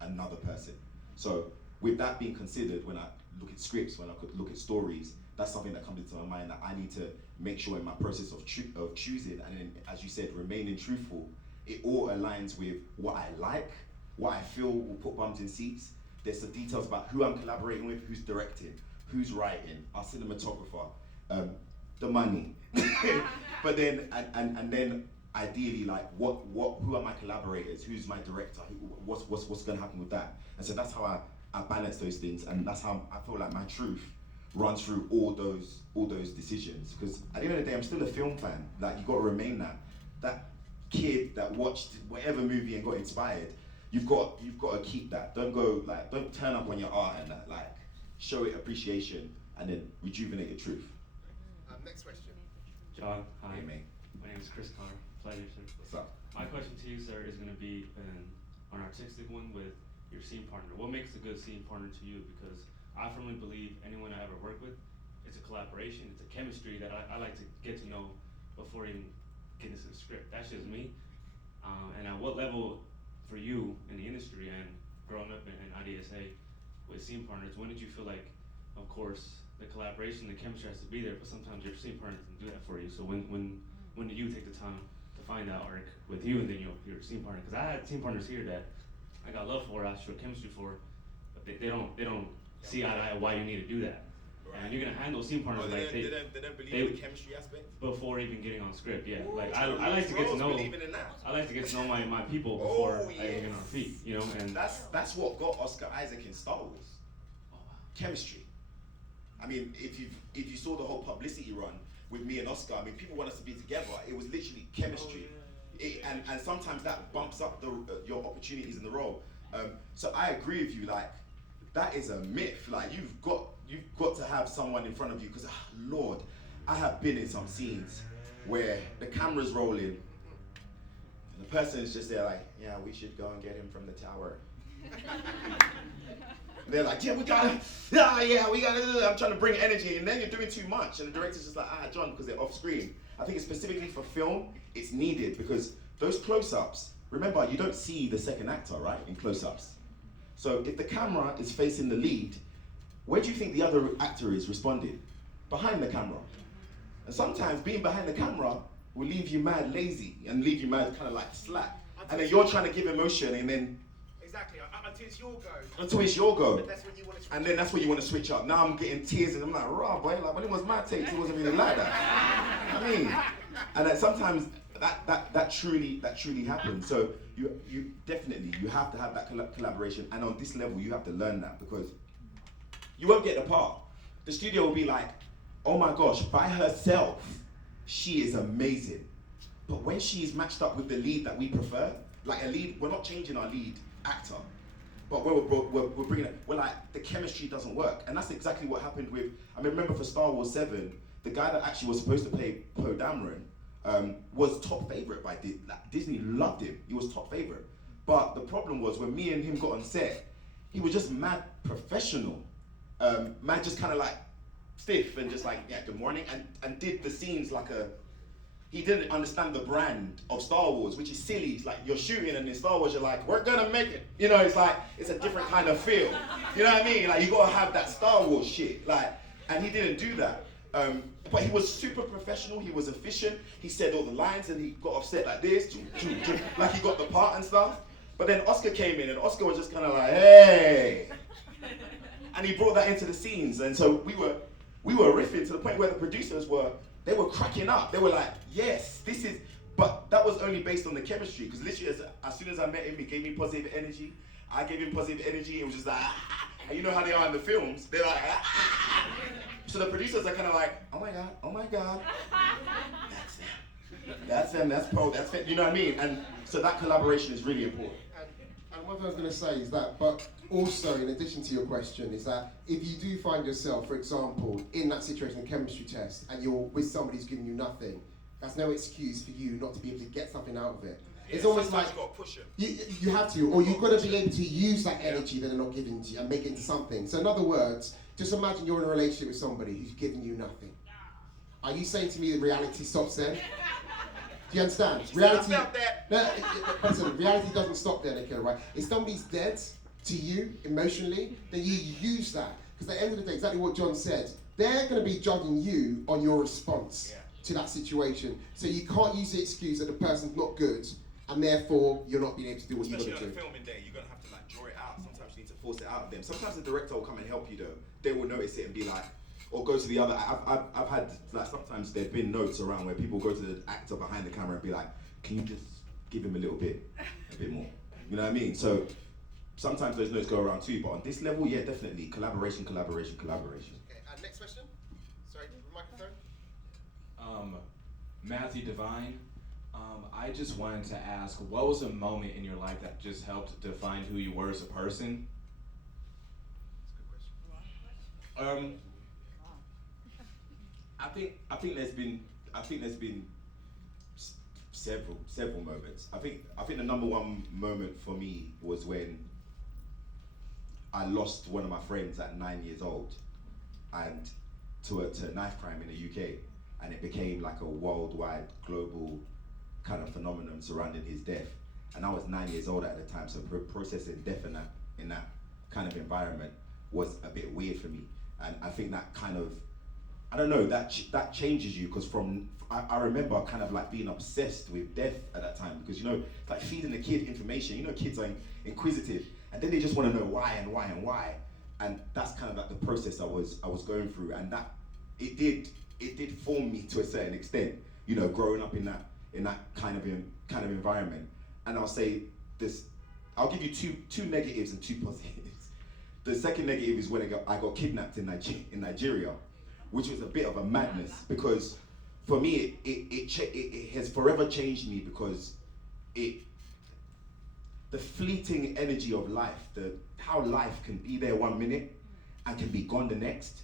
another person. So with that being considered, when I look at scripts, when I could look at stories, that's something that comes into my mind that I need to make sure in my process of choosing, and then, as you said, remaining truthful, it all aligns with what I like, what I feel will put bums in seats. There's some details about who I'm collaborating with, who's directing, who's writing, our cinematographer, the money. But then, and then ideally, like, who are my collaborators, who's my director, what's gonna happen with that? And so that's how I balance those things, and that's how I feel like my truth runs through all those decisions. Because at the end of the day, I'm still a film fan. Like, you got to remain that kid that watched whatever movie and got inspired. You've got to keep that. Don't turn up on your art and that. Like, show it appreciation and then rejuvenate your truth. Next question. John, hi. Hey, mate. My name is Chris Connor. Pleasure, sir. What's up? My question to you, sir, is going to be an artistic one with your scene partner. What makes a good scene partner to you? Because I firmly believe anyone I ever work with, it's a collaboration, it's a chemistry that I like to get to know before even getting to the script. That's just me. And at what level for you in the industry and growing up in IDSA with scene partners, when did you feel like, of course, the collaboration, the chemistry has to be there, but sometimes your scene partner can do that for you. So when did you take the time to find that arc with you and then your scene partner? Because I had scene partners here that I got love for, I showed chemistry for, but they don't see eye to eye why you need to do that. Right. And you're gonna handle scene partners like they don't believe in the chemistry aspect before even getting on script. Yeah, Ooh, like I like to get to know. I like to get to know my people before yes. I get on our feet. And that's what got Oscar Isaac in Star Wars. Chemistry. I mean, if you saw the whole publicity run with me and Oscar, I mean, people want us to be together. It was literally chemistry. And sometimes that bumps up your opportunities in the role. So I agree with you, like, that is a myth. Like, you've got to have someone in front of you, because, Lord, I have been in some scenes where the camera's rolling, and the person is just there like, yeah, we should go and get him from the tower. They're like, yeah, we gotta, I'm trying to bring energy, and then you're doing too much, and the director's just like, John, because they're off screen. I think it's specifically for film, it's needed, because those close-ups, remember, you don't see the second actor, right, in close-ups. So if the camera is facing the lead, where do you think the other actor is responding? Behind the camera. And sometimes being behind the camera will leave you mad lazy, and leave you mad kind of like slack. And then you're trying to give emotion, and then Exactly, until it's your go. until it's your go. But that's when you want to switch And then that's when you want to switch up. Now I'm getting tears, and I'm like, raw boy, like when it was my takes, it wasn't really like that. I mean, and then sometimes that truly happens. So you definitely, you have to have that collaboration, and on this level you have to learn that, because you won't get the part. The studio will be like, oh my gosh, by herself, she is amazing. But when she is matched up with the lead that we prefer, like a lead, we're not changing our lead actor, but we're bringing it, we're like, the chemistry doesn't work. And that's exactly what happened with, I mean, remember for Star Wars 7, the guy that actually was supposed to play Poe Dameron was top favorite by Disney. Like, Disney loved him, he was top favorite. But the problem was, when me and him got on set, he was just mad professional. Man just kind of like stiff and just like, yeah, good morning, and did the scenes like he didn't understand the brand of Star Wars, which is silly. It's like you're shooting, and in Star Wars you're like, we're gonna make it. You know, it's like, it's a different kind of feel. You know what I mean? Like, you gotta have that Star Wars shit. Like, and he didn't do that. But he was super professional, he was efficient, he said all the lines, and he got offset like this, like he got the part and stuff. But then Oscar came in, and Oscar was just kind of like, hey. And he brought that into the scenes, and so we were riffing to the point where the producers they were cracking up. They were like, yes, this is, but that was only based on the chemistry, because literally as soon as I met him, he gave me positive energy. I gave him positive energy. It was just like, and you know how they are in the films. They're like, So the producers are kind of like, oh my God, that's them, that's Poe, that's Femi, you know what I mean? And so that collaboration is really important. And what I was going to say is that, but also in addition to your question, is that if you do find yourself, for example, in that situation, a chemistry test, and you're with somebody who's giving you nothing, that's no excuse for you not to be able to get something out of it. Yeah, it's almost sometimes like you got to push them. you have to, or you've got to be able to use that energy that they're not giving to you and make it into something. So in other words, just imagine you're in a relationship with somebody who's giving you nothing. Are you saying to me that reality stops then? Do you understand? Reality. Listen, reality doesn't stop there, Nicola, right? If somebody's dead to you emotionally, then you use that. Because at the end of the day, exactly what John said, they're going to be judging you on your response to that situation. So you can't use the excuse that the person's not good, and therefore you're not being able to do what you've got to do. Especially on a filming day, you're going to have to like draw it out. Sometimes you need to force it out of them. Sometimes the director will come and help you though. They will notice it and be like, or go to the other. I've had, like, sometimes there've been notes around where people go to the actor behind the camera and be like, can you just give him a bit more? You know what I mean? So sometimes those notes go around too, but on this level, yeah, definitely collaboration. Okay, next question. Sorry, microphone. Matthew Devine. I just wanted to ask, what was a moment in your life that just helped define who you were as a person? That's a good question. I think there's been several moments. I think the number one moment for me was when I lost one of my friends at 9 years old, and to a knife crime in the UK, and it became like a worldwide, global kind of phenomenon surrounding his death. And I was 9 years old at the time, so processing death in that kind of environment was a bit weird for me. And I think that kind of, I don't know, that changes you, because I remember kind of like being obsessed with death at that time, because, you know, it's like feeding a kid information. You know, kids are inquisitive, and then they just want to know why and why and why. And that's kind of like the process I was going through, and that it did form me to a certain extent, you know, growing up in that kind of environment. And I'll say this, I'll give you two negatives and two positives. The second negative is when I got kidnapped in Nigeria, which was a bit of a madness because for me it has forever changed me because the fleeting energy of life, how life can be there 1 minute and can be gone the next,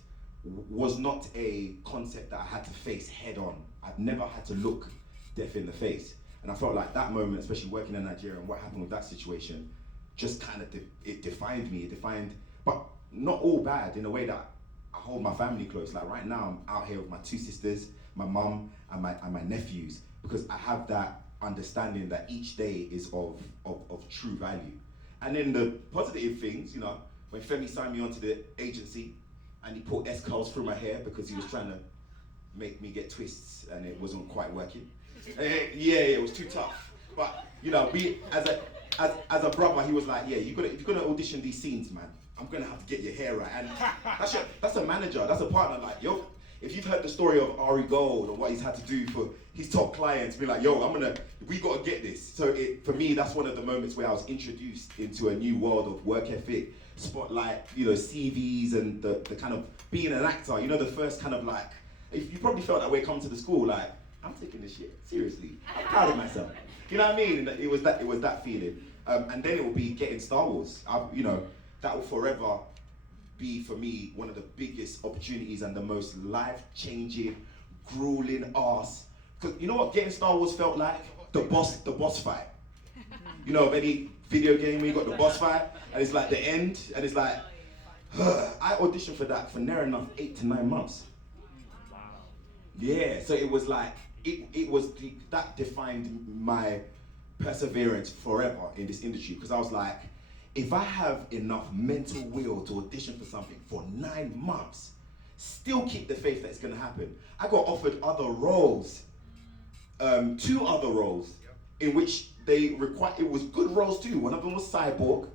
was not a concept that I had to face head on. I've never had to look death in the face. And I felt like that moment, especially working in Nigeria and what happened with that situation, just kind of it defined me. It defined, but not all bad, in a way that I hold my family close. Like right now, I'm out here with my 2 sisters, my mum, and my nephews, because I have that understanding that each day is of true value. And then the positive things, you know, when Femi signed me onto the agency and he put S-curls through my hair because he was trying to make me get twists and it wasn't quite working. Yeah, it was too tough. But, you know, as a brother, he was like, yeah, if you're gonna audition these scenes, man, I'm gonna have to get your hair right. And that's a manager, that's a partner. Like, yo, if you've heard the story of Ari Gold or what he's had to do for his top clients, be like, yo, we gotta get this. So for me, that's one of the moments where I was introduced into a new world of work ethic, spotlight, you know, CVs, and the kind of being an actor. You know, the first kind of like, if you probably felt that way coming to the school, like, I'm taking this shit seriously. I'm proud of myself. You know what I mean? And it was that feeling. And then it will be getting Star Wars. You know, that will forever be for me one of the biggest opportunities and the most life-changing, grueling ass. Cause you know what getting Star Wars felt like? The boss fight. You know, of any video game where you got the boss fight and it's like the end and it's like, I auditioned for that for near enough 8 to 9 months. Yeah, so it was like, that defined my perseverance forever in this industry, because I was like, if I have enough mental will to audition for something for 9 months, still keep the faith that it's gonna happen. I got offered other roles, 2 other roles, in which it was good roles too. One of them was Cyborg,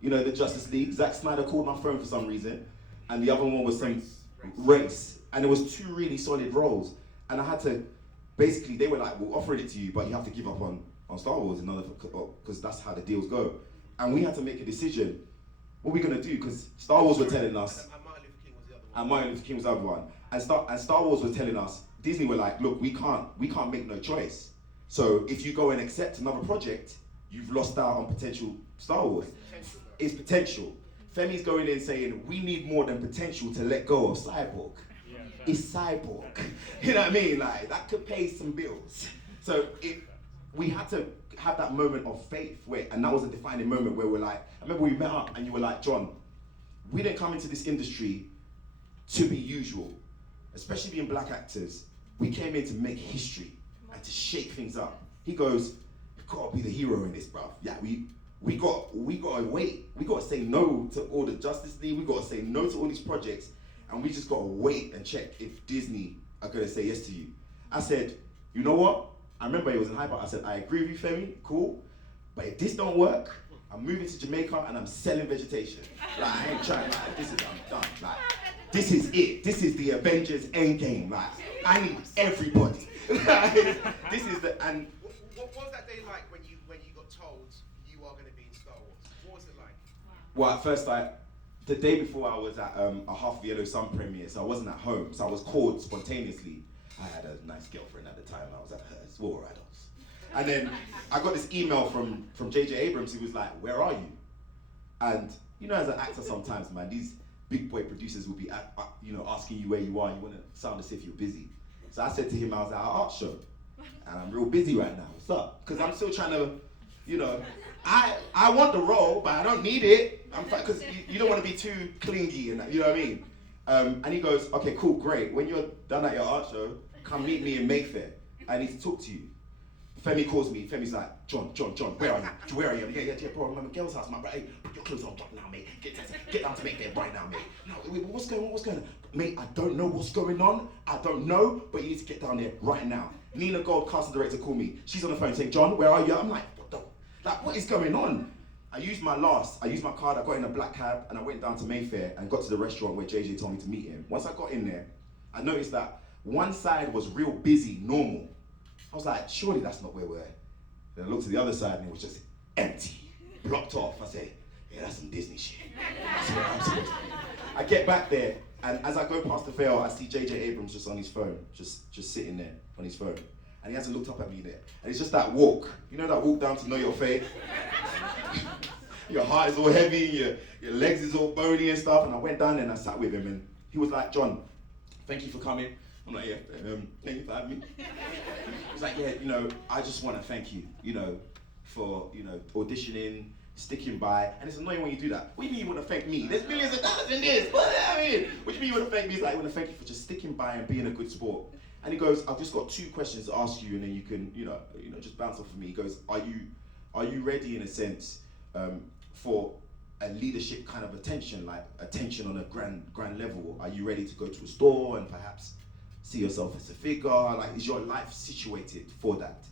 you know, the Justice League. Zack Snyder called my phone for some reason, and the other one was some Race. And it was 2 really solid roles. And I had to, basically, they were like, we're offering it to you, but you have to give up on Star Wars in order because that's how the deals go. And we had to make a decision. What are we gonna do? Because Star Wars were telling us, and Martin Luther King was the other one. And Star Wars was telling us, Disney were like, look, we can't make no choice. So if you go and accept another project, you've lost out on potential Star Wars. It's potential. Femi's going in saying, we need more than potential to let go of Cyborg. It's Cyborg. You know what I mean? Like, that could pay some bills. So we had to have that moment of faith and that was a defining moment where we're like, I remember we met up and you were like, John, we didn't come into this industry to be usual, especially being black actors. We came in to make history and to shake things up. He goes, you've got to be the hero in this, bruv. Yeah, we got to wait. We got to say no to all the Justice League. We got to say no to all these projects. And we just got to wait and check if Disney are going to say yes to you. I said, you know what? I remember it was in Hyper. I said, I agree with you, Femi, cool. But if this don't work, I'm moving to Jamaica and I'm selling vegetation. Like, I ain't trying, like, I'm done. Like, this is it. This is the Avengers Endgame. Like, I need everybody. This is the, and... What was that day like when you got told you are going to be in Star Wars? What was it like? Well, at first, the day before I was at a Half the Yellow Sun premiere, so I wasn't at home, so I was called spontaneously. I had a nice girlfriend at the time, I was at hers, we were adults. And then I got this email from J.J. Abrams, who was like, where are you? And you know, as an actor sometimes, man, these big boy producers will be asking you where you are, you want to sound as if you're busy. So I said to him, I was at an art show, and I'm real busy right now, what's up? Because I'm still trying to, you know, I want the role, but I don't need it. I'm fine, because you don't want to be too clingy, and you know what I mean? And he goes, okay, cool, great. When you're done at your art show, come meet me in Mayfair. I need to talk to you. Femi calls me. Femi's like, John, where are you? Where are you? Yeah, bro, I'm at my girl's house, man. But hey, put your clothes on now, mate. Get down to Mayfair right now, mate. No, what's going on? Mate, I don't know what's going on. I don't know, but you need to get down there right now. Nina Gold, casting director, called me. She's on the phone saying, John, where are you? I'm like, what is going on? I used my card, I got in a black cab, and I went down to Mayfair and got to the restaurant where JJ told me to meet him. Once I got in there, I noticed that one side was real busy, normal. I was like, surely that's not where we're at. Then I looked to the other side and it was just empty, blocked off. I said, yeah, that's some Disney shit. That's what I'm supposed to do. I get back there, and as I go past the fair, I see J.J. Abrams just on his phone, just sitting there on his phone. And he hasn't looked up at me there. And it's just that walk. You know that walk down to know your faith? Your heart is all heavy, your legs is all bony and stuff. And I went down there and I sat with him, and he was like, John, thank you for coming. I'm like, yeah, thank you for having me. He was like, yeah, I just want to thank you, for, auditioning, sticking by. And it's annoying when you do that. What do you mean you want to thank me? There's millions of dollars in this. What do you mean you want to thank me? He's like, I want to thank you for just sticking by and being a good sport. And he goes, I've just got 2 questions to ask you, and then you can, just bounce off of me. He goes, are you ready in a sense for a leadership kind of attention, like attention on a grand level? Are you ready to go to a store and perhaps see yourself as a figure? Like, is your life situated for that?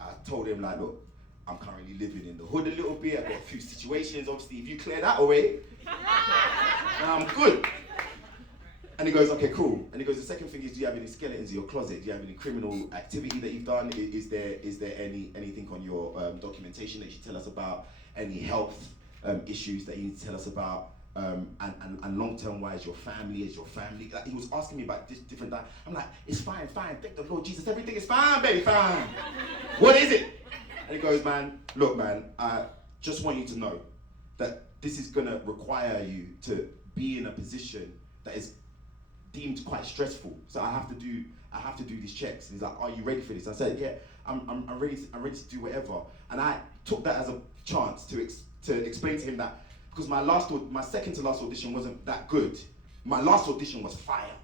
I told him, like, look, I'm currently living in the hood a little bit. I've got a few situations. Obviously, if you clear that away, I'm good. And he goes, okay, cool. And he goes, the second thing is, do you have any skeletons in your closet? Do you have any criminal activity that you've done? Is there anything on your documentation that you tell us about? Any health issues that you need to tell us about? And long-term wise, your family is your family. Like, he was asking me about different things. I'm like, it's fine. Thank the Lord Jesus. Everything is fine, baby, fine. What is it? And he goes, man, look, man, I just want you to know that this is gonna require you to be in a position that is deemed quite stressful. So I have to do these checks. And he's like, are you ready for this? I said, yeah, I'm ready to do whatever. And I took that as a chance to explain to him that, because my second to last audition wasn't that good. My last audition was fire.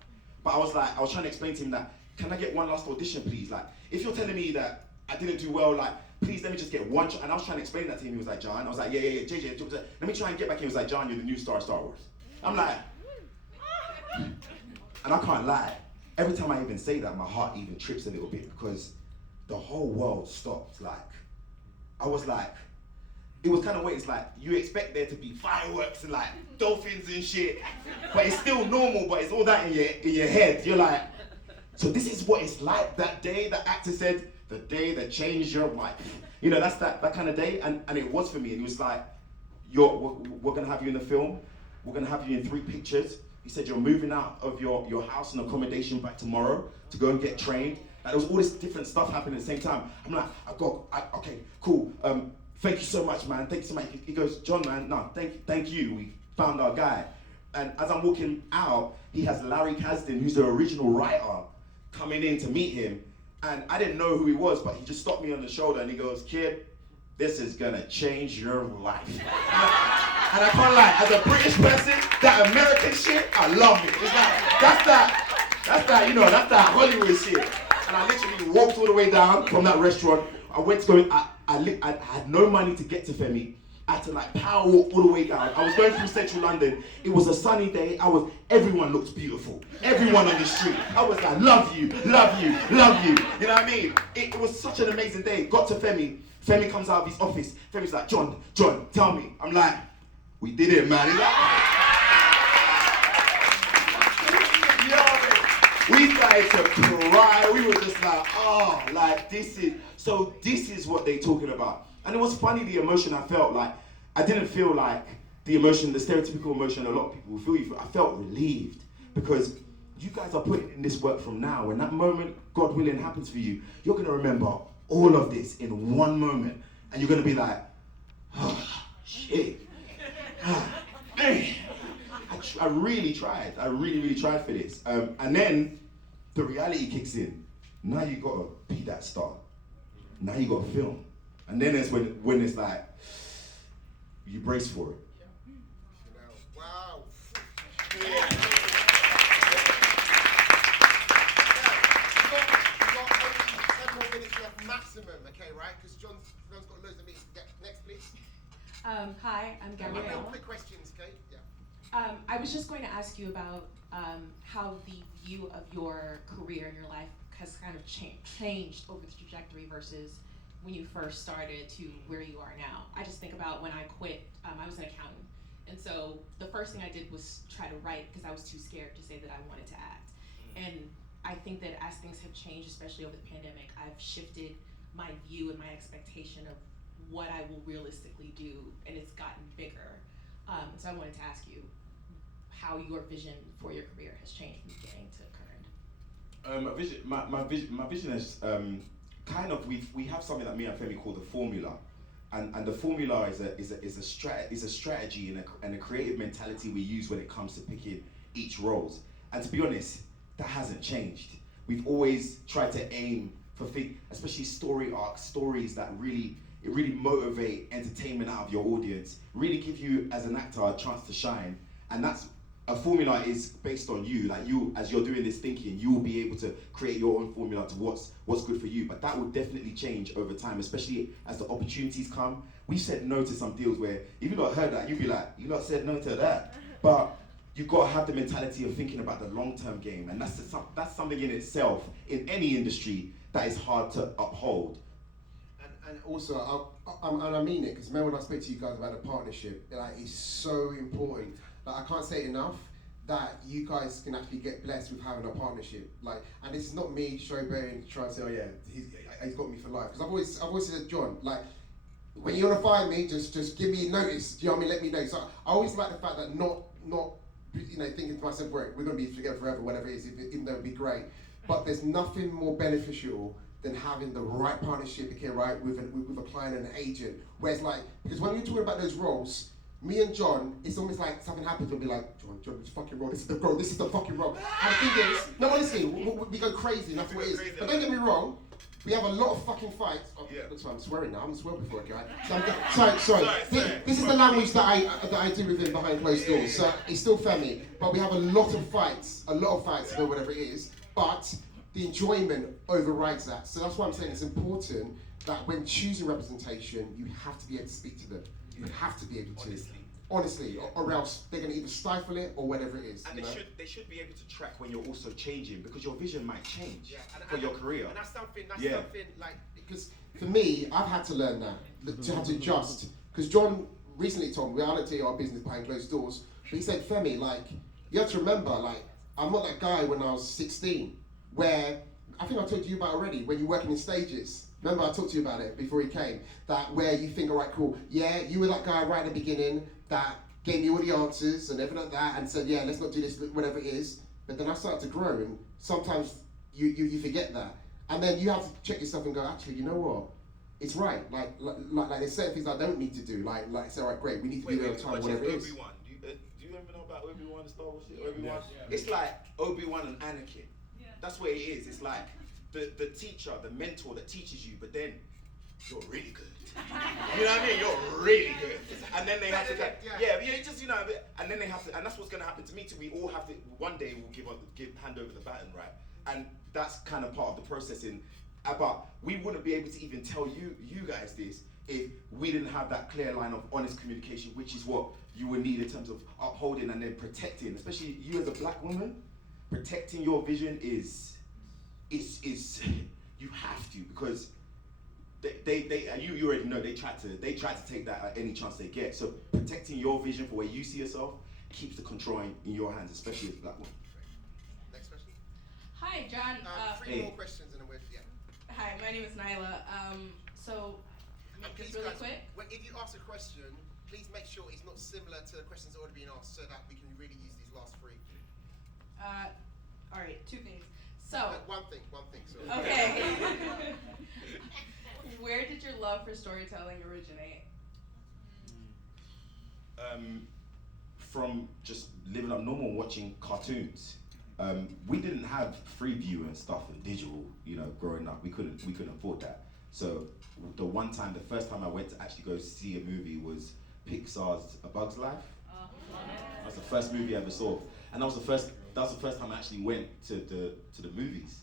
But I was trying to explain to him that, can I get one last audition, please? Like, if you're telling me that I didn't do well, like, please let me just get one shot. And I was trying to explain that to him. He was like, John. I was like, yeah, JJ, let me try and get back in. He was like, John, you're the new star of Star Wars. I'm like, and I can't lie, every time I even say that, my heart even trips a little bit, because the whole world stopped. Like, I was like, it was kind of weird. It's like, you expect there to be fireworks and like dolphins and shit, but it's still normal, but it's all that in your head. You're like, so this is what it's like that day that actor said, the day that changed your life. That's that kind of day, and it was for me. And he was like, we're gonna have you in the film, we're gonna have you in 3 pictures. He said, you're moving out of your house and accommodation by tomorrow to go and get trained. Like, there was all this different stuff happening at the same time. I'm like, okay, cool. Thank you so much, man. Thank you so much. He goes, John, man, no, thank you. We found our guy. And as I'm walking out, he has Larry Kasdan, who's the original writer, coming in to meet him. And I didn't know who he was, but he just stopped me on the shoulder and he goes, kid, this is gonna change your life. And I can't lie, as a British person, that American shit, I love it. It's like, that's that Hollywood shit. And I literally walked all the way down from that restaurant. I went to go, I had no money to get to Femi. I had to like power walk all the way down. I was going through central London. It was a sunny day. Everyone looked beautiful. Everyone on the street. I was like, love you, love you, love you. You know what I mean? It was such an amazing day. Got to Femi. Femi comes out of his office. Femi's like, John, tell me. I'm like, we did it, man. He's like, yo, we started to cry. We were just like, oh, like this is what they're talking about. And it was funny, the emotion I felt. Like, I didn't feel like the emotion, the stereotypical emotion a lot of people feel. I felt relieved, because you guys are putting in this work from now. When that moment, God willing, happens for you, you're going to remember all of this in one moment. And you're going to be like, oh, shit. Man. I really tried. I really tried for this. And then the reality kicks in. Now you got to be that star. Now you got to film. And then it's when it's like, you brace for it. Wow. Yeah. You've got only 10 more minutes left maximum, okay, right? Because John's got loads of meetings to get. Next, please. Hi, I'm Gabrielle. Quick questions, okay? Yeah. I was just going to ask you about how the view of your career and your life has kind of changed over the trajectory versus when you first started to where you are now. I just think about when I quit, I was an accountant. And so the first thing I did was try to write, because I was too scared to say that I wanted to act. And I think that as things have changed, especially over the pandemic, I've shifted my view and my expectation of what I will realistically do, and it's gotten bigger. So I wanted to ask you how your vision for your career has changed from beginning to current. My vision is kind of we have something that me and Femi call the formula, and the formula is a strategy and a creative mentality we use when it comes to picking each roles. And to be honest, that hasn't changed. We've always tried to aim for especially story arcs, stories that really motivate entertainment out of your audience, really give you as an actor a chance to shine. And that's a formula is based on you. Like you, as you're doing this thinking, you will be able to create your own formula to what's good for you. But that will definitely change over time, especially as the opportunities come. We said no to some deals where if you not heard that, you'd be like, you lot said no to that. But you've got to have the mentality of thinking about the long-term game, and that's something in itself in any industry that is hard to uphold. And also, I mean it, because remember when I spoke to you guys about the partnership, like, it's so important. Like, I can't say it enough that you guys can actually get blessed with having a partnership. Like, and it's not me showboating, trying to say, oh yeah, he's got me for life. Because I've always said to John, like, when you want to find me, just give me notice. Do you know what I mean? Let me know. So I always like the fact that not thinking to myself, we're going to be together forever, whatever it is, even though it'd be great. But there's nothing more beneficial than having the right partnership, okay, right, with a client and an agent. Where it's like, because when you're talking about those roles, me and John, it's almost like something happens, we'll be like, John, this fucking role, this is the fucking role. And the thing is, no, honestly, we go crazy, and that's what it is. But don't get me wrong, we have a lot of fucking fights. Oh, yeah. That's why I'm swearing now. I haven't sworn before, okay? Sorry. This is the language that I do with him behind closed doors. So it's still Femi, but we have a lot of fights, or whatever it is. But the enjoyment overrides that. So that's why I'm saying it's important that when choosing representation, you have to be able to speak to them. You have to be able to. Honestly, or else they're going to either stifle it or whatever it is. And they should be able to track when you're also changing, because your vision might change for your career. And that's something like, because for me, I've had to learn that, to have to adjust. Because John recently told me, I don't tell you our business behind closed doors, but he said, Femi, like, you have to remember, like, I'm not that guy when I was 16, where, I think I told you about already, when you're working in stages. Remember I talked to you about it before he came, that where you think, all right, cool, yeah, you were that guy right at the beginning that gave me all the answers and everything like that and said, yeah, let's not do this, whatever it is. But then I started to grow, and sometimes you forget that. And then you have to check yourself and go, actually, you know what? It's right. Like there's certain things I don't need to do. Like say, all right, great, we need to do it on time, whatever it is. Obi-Wan. Do you ever know about Obi-Wan, the Star Wars shit? Obi-Wan? Yeah. It's like Obi-Wan and Anakin. Yeah. That's what it is. It's like the teacher, the mentor that teaches you, but then you're really good. You know what I mean? You're really good. And then they have to, just, and then they have to, and that's what's going to happen to me too. We all have to, one day we'll hand over the baton, right? And that's kind of part of the processing. But we wouldn't be able to even tell you guys this if we didn't have that clear line of honest communication, which is what you would need in terms of upholding and then protecting, especially you as a black woman. Protecting your vision is you have to, because you already know they try to take that at any chance they get. So protecting your vision for where you see yourself keeps the control in your hands, especially as a black woman. Next question. Hi, John. Three more questions and then Hi, my name is Nyla. So just really quick. If you ask a question, please make sure it's not similar to the questions already being asked, so that we can really use these last three. All right, two things. So one thing. So. Okay. Where did your love for storytelling originate? From just living up normal, watching cartoons. We didn't have Freeview and stuff and digital, growing up. We couldn't afford that. So the first time I went to actually go see a movie was Pixar's A Bug's Life. That was the first movie I ever saw, and that was the first time I actually went to the movies.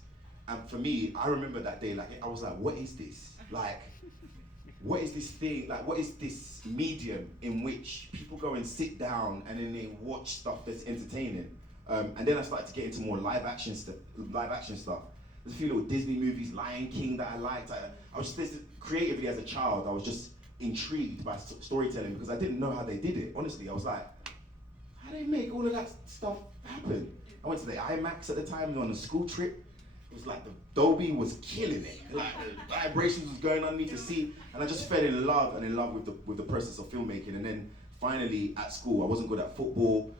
And for me, I remember that day, like, I was like, what is this? Like, what is this thing? Like, what is this medium in which people go and sit down and then they watch stuff that's entertaining? And then I started to get into more live action stuff. There's a few little Disney movies, Lion King, that I liked. I was just creatively as a child, I was just intrigued by storytelling because I didn't know how they did it. Honestly, I was like, how do they make all of that stuff happen? I went to the IMAX at the time on a school trip. was like the Dolby was killing it. Like the vibrations was going underneath the seat, and I just fell in love with the process of filmmaking. And then finally at school, I wasn't good at football.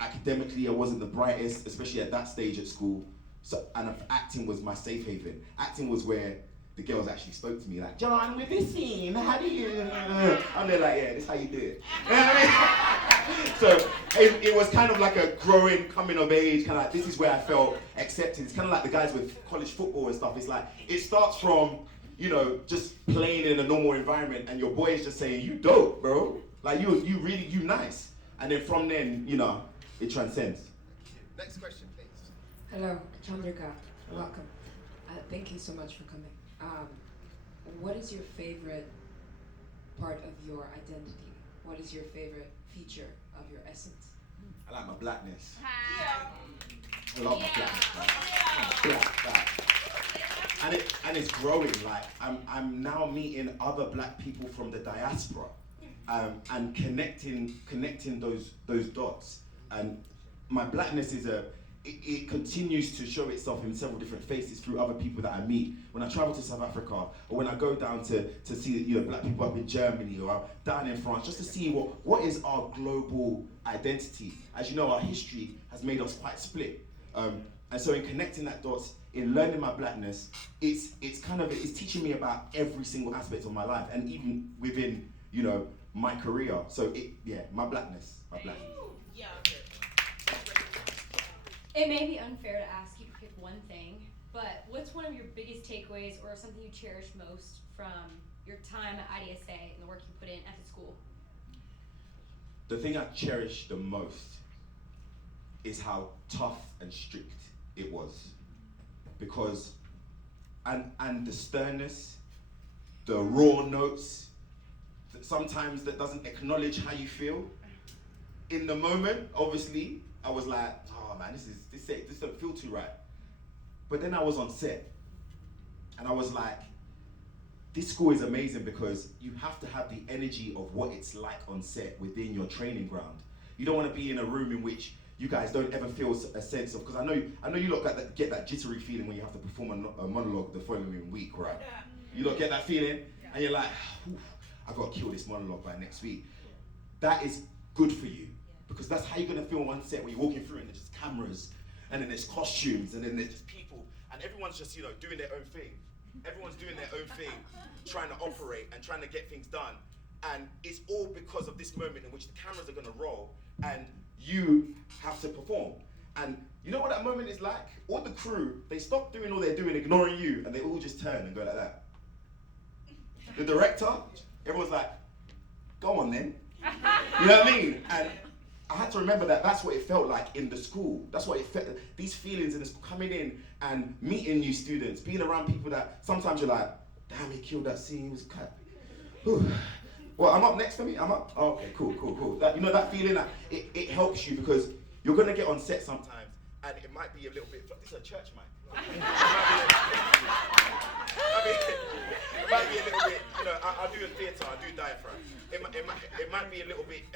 Academically, I wasn't the brightest, especially at that stage at school. So, and acting was my safe haven. Acting was where the girls actually spoke to me like, John, with this scene, how do you? And they're like, yeah, this is how you do it. You know what I mean? So it was kind of like a growing, coming of age, kind of like, this is where I felt accepted. It's kind of like the guys with college football and stuff. It's like, it starts from, you know, just playing in a normal environment and your boy is just saying, you dope, bro. Like, you nice. And then from then, you know, it transcends. Next question, please. Hello, Chandrika. Welcome. Thank you so much for coming. What is your favorite part of your identity? What is your favorite feature of your essence? I like my blackness. I love my blackness. Black. And it's growing. Like I'm now meeting other black people from the diaspora, and connecting those dots. And my blackness is it continues to show itself in several different faces through other people that I meet. When I travel to South Africa, or when I go down to see black people up in Germany or down in France, just to see what is our global identity. As you know, our history has made us quite split. And so in connecting that dots, in learning my blackness, it's teaching me about every single aspect of my life, and even within, my career. So my blackness. Yeah. It may be unfair to ask you to pick one thing, but what's one of your biggest takeaways or something you cherish most from your time at IDSA and the work you put in at the school? The thing I cherish the most is how tough and strict it was. Because, and the sternness, the raw notes, sometimes that doesn't acknowledge how you feel. In the moment, obviously, I was like, oh man, this don't feel too right. But then I was on set, and I was like, this school is amazing because you have to have the energy of what it's like on set within your training ground. You don't want to be in a room in which you guys don't ever feel a sense of, because I know you lot get that jittery feeling when you have to perform a monologue the following week, right? You lot get that feeling, and you're like, I gotta kill this monologue by next week. That is good for you, because that's how you're gonna feel on set when you're walking through and there's just cameras, and then there's costumes, and then there's just people, and everyone's just doing their own thing. Everyone's doing their own thing, trying to operate and trying to get things done, and it's all because of this moment in which the cameras are gonna roll, and you have to perform. And you know what that moment is like? All the crew, they stop doing all they're doing, ignoring you, and they all just turn and go like that. The director, everyone's like, go on then. You know what I mean? And I had to remember that that's what it felt like in the school. That's what it felt, these feelings in this, coming in and meeting new students, being around people that sometimes you're like, damn, he killed that scene, it was cut. Well, I'm up next to me, I'm up? Oh, okay, cool. That, that feeling that it helps you, because you're gonna get on set sometimes and it might be a little bit, this is a church mic. It might be a little bit, I do a theatre, I do diaphragm. It might be a little bit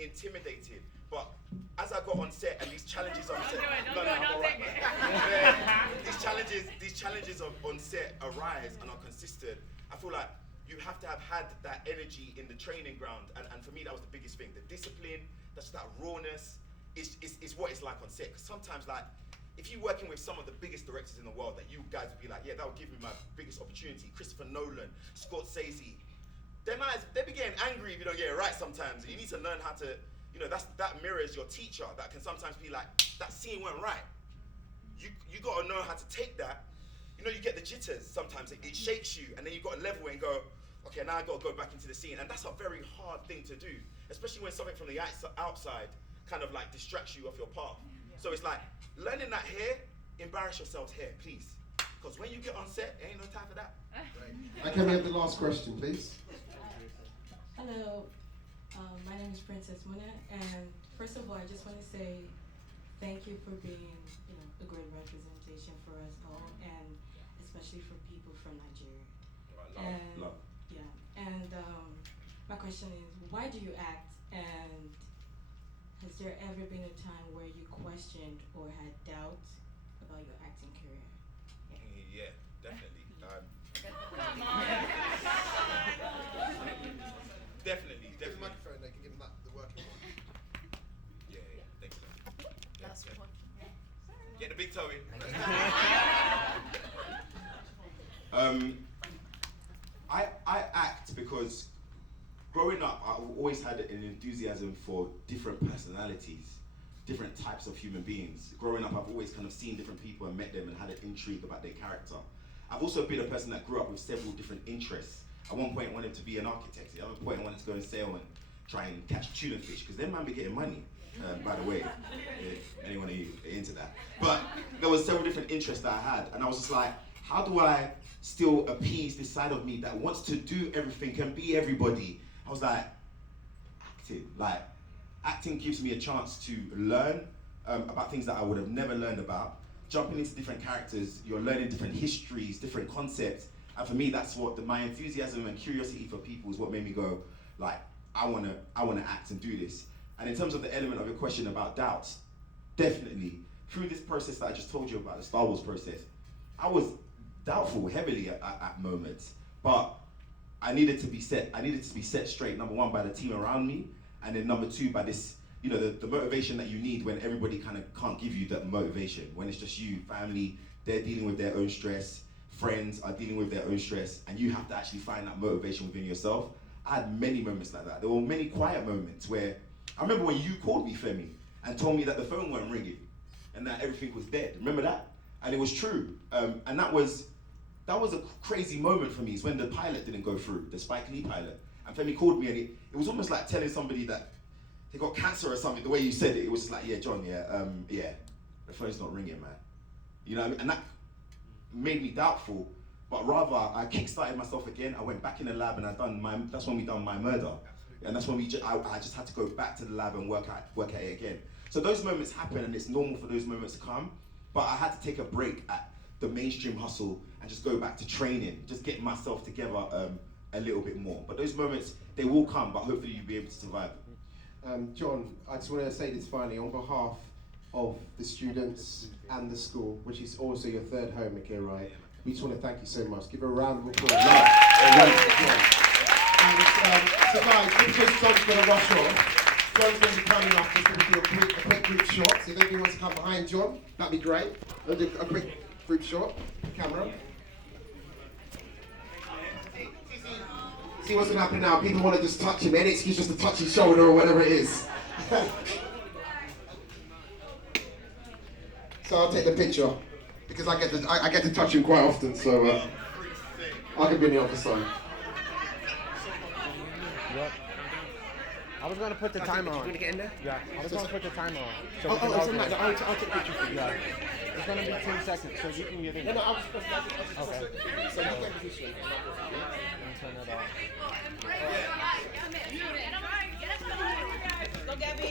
intimidating, but as I got on set and these challenges on set, these challenges on set arise and are consistent. I feel like you have to have had that energy in the training ground, and for me that was the biggest thing. The discipline, that's that rawness, is what it's like on set. Because sometimes, like, if you're working with some of the biggest directors in the world, that you guys would be like, yeah, that would give me my biggest opportunity. Christopher Nolan, Scorsese, they be getting angry if you don't get it right sometimes. You need to learn how to, that mirrors your teacher. That can sometimes be like, that scene went right. You gotta know how to take that. You get the jitters sometimes, it shakes you, and then you got to level and go, okay, now I got to go back into the scene. And that's a very hard thing to do, especially when something from the outside kind of like distracts you off your path. So it's like, learning that here, embarrass yourselves here, please. Because when you get on set, there ain't no time for that. Okay, we have the last question, please. Hello, my name is Princess Muna, and first of all, I just want to say thank you for being, a great representation for us all, and especially for people from Nigeria. Love. Yeah, and my question is, why do you act, and has there ever been a time where you questioned or had doubts about your acting career. Yeah, definitely. Definitely. Give him the microphone, they can give him the working one. Yeah, thanks. That's one. Get the big toe in. I act because growing up, I always had an enthusiasm for different personalities, different types of human beings. Growing up, I've always kind of seen different people and met them and had an intrigue about their character. I've also been a person that grew up with several different interests. At one point, I wanted to be an architect. At the other point, I wanted to go and sail and try and catch tuna fish, because them man be getting money, by the way, if anyone of you are into that. But there was several different interests that I had, and I was just like, how do I still appease this side of me that wants to do everything and be everybody? I was like, acting. Like, acting gives me a chance to learn about things that I would have never learned about. Jumping into different characters, you're learning different histories, different concepts. And for me, that's what my enthusiasm and curiosity for people is what made me go, like, I wanna act and do this. And in terms of the element of your question about doubts, definitely, through this process that I just told you about, the Star Wars process, I was doubtful heavily at moments, but I needed to be set straight, number one, by the team around me, and then number two, by this, you know, the motivation that you need when everybody kind of can't give you that motivation. When it's just you, family, they're dealing with their own stress, friends are dealing with their own stress, and you have to actually find that motivation within yourself. I had many moments like that. There were many quiet moments where, I remember when you called me, Femi, and told me that the phone wasn't ringing, and that everything was dead. Remember that? And it was true. And that was a crazy moment for me. It's when the pilot didn't go through, the Spike Lee pilot. And Femi called me, and it was almost like telling somebody that they got cancer or something. The way you said it was just like, yeah, John, the phone's not ringing, man. You know what I mean? And that made me doubtful, but rather I kickstarted myself again. I went back in the lab and that's when we done My Murder. And that's when I just had to go back to the lab and work at it again. So those moments happen, and it's normal for those moments to come, but I had to take a break at the mainstream hustle and just go back to training, just getting myself together a little bit more. But those moments, they will come, but hopefully you'll be able to survive. John, I just want to say this finally on behalf of the students and the school, which is also your third home, okay, right? We just want to thank you so much. Give a round of applause. So guys, because John's going to rush off, John's going to be coming up, just going to do a quick group shot. So if anyone wants to come behind John, that'd be great. We'll do a quick group shot. Camera. See what's going to happen now. People want to just touch him. Any excuse just to touch his shoulder or whatever it is. So I'll take the picture because I get to touch him quite often. So I can be on the other side. Yep. I was gonna put the timer on. You gonna get in there? Yeah. I was gonna put the timer on. So I'll take pictures for you. Yeah. It's gonna be 10 seconds, so you can get in. No, I was supposed to. Okay. So you can position. Turn it off. Go, Gabby.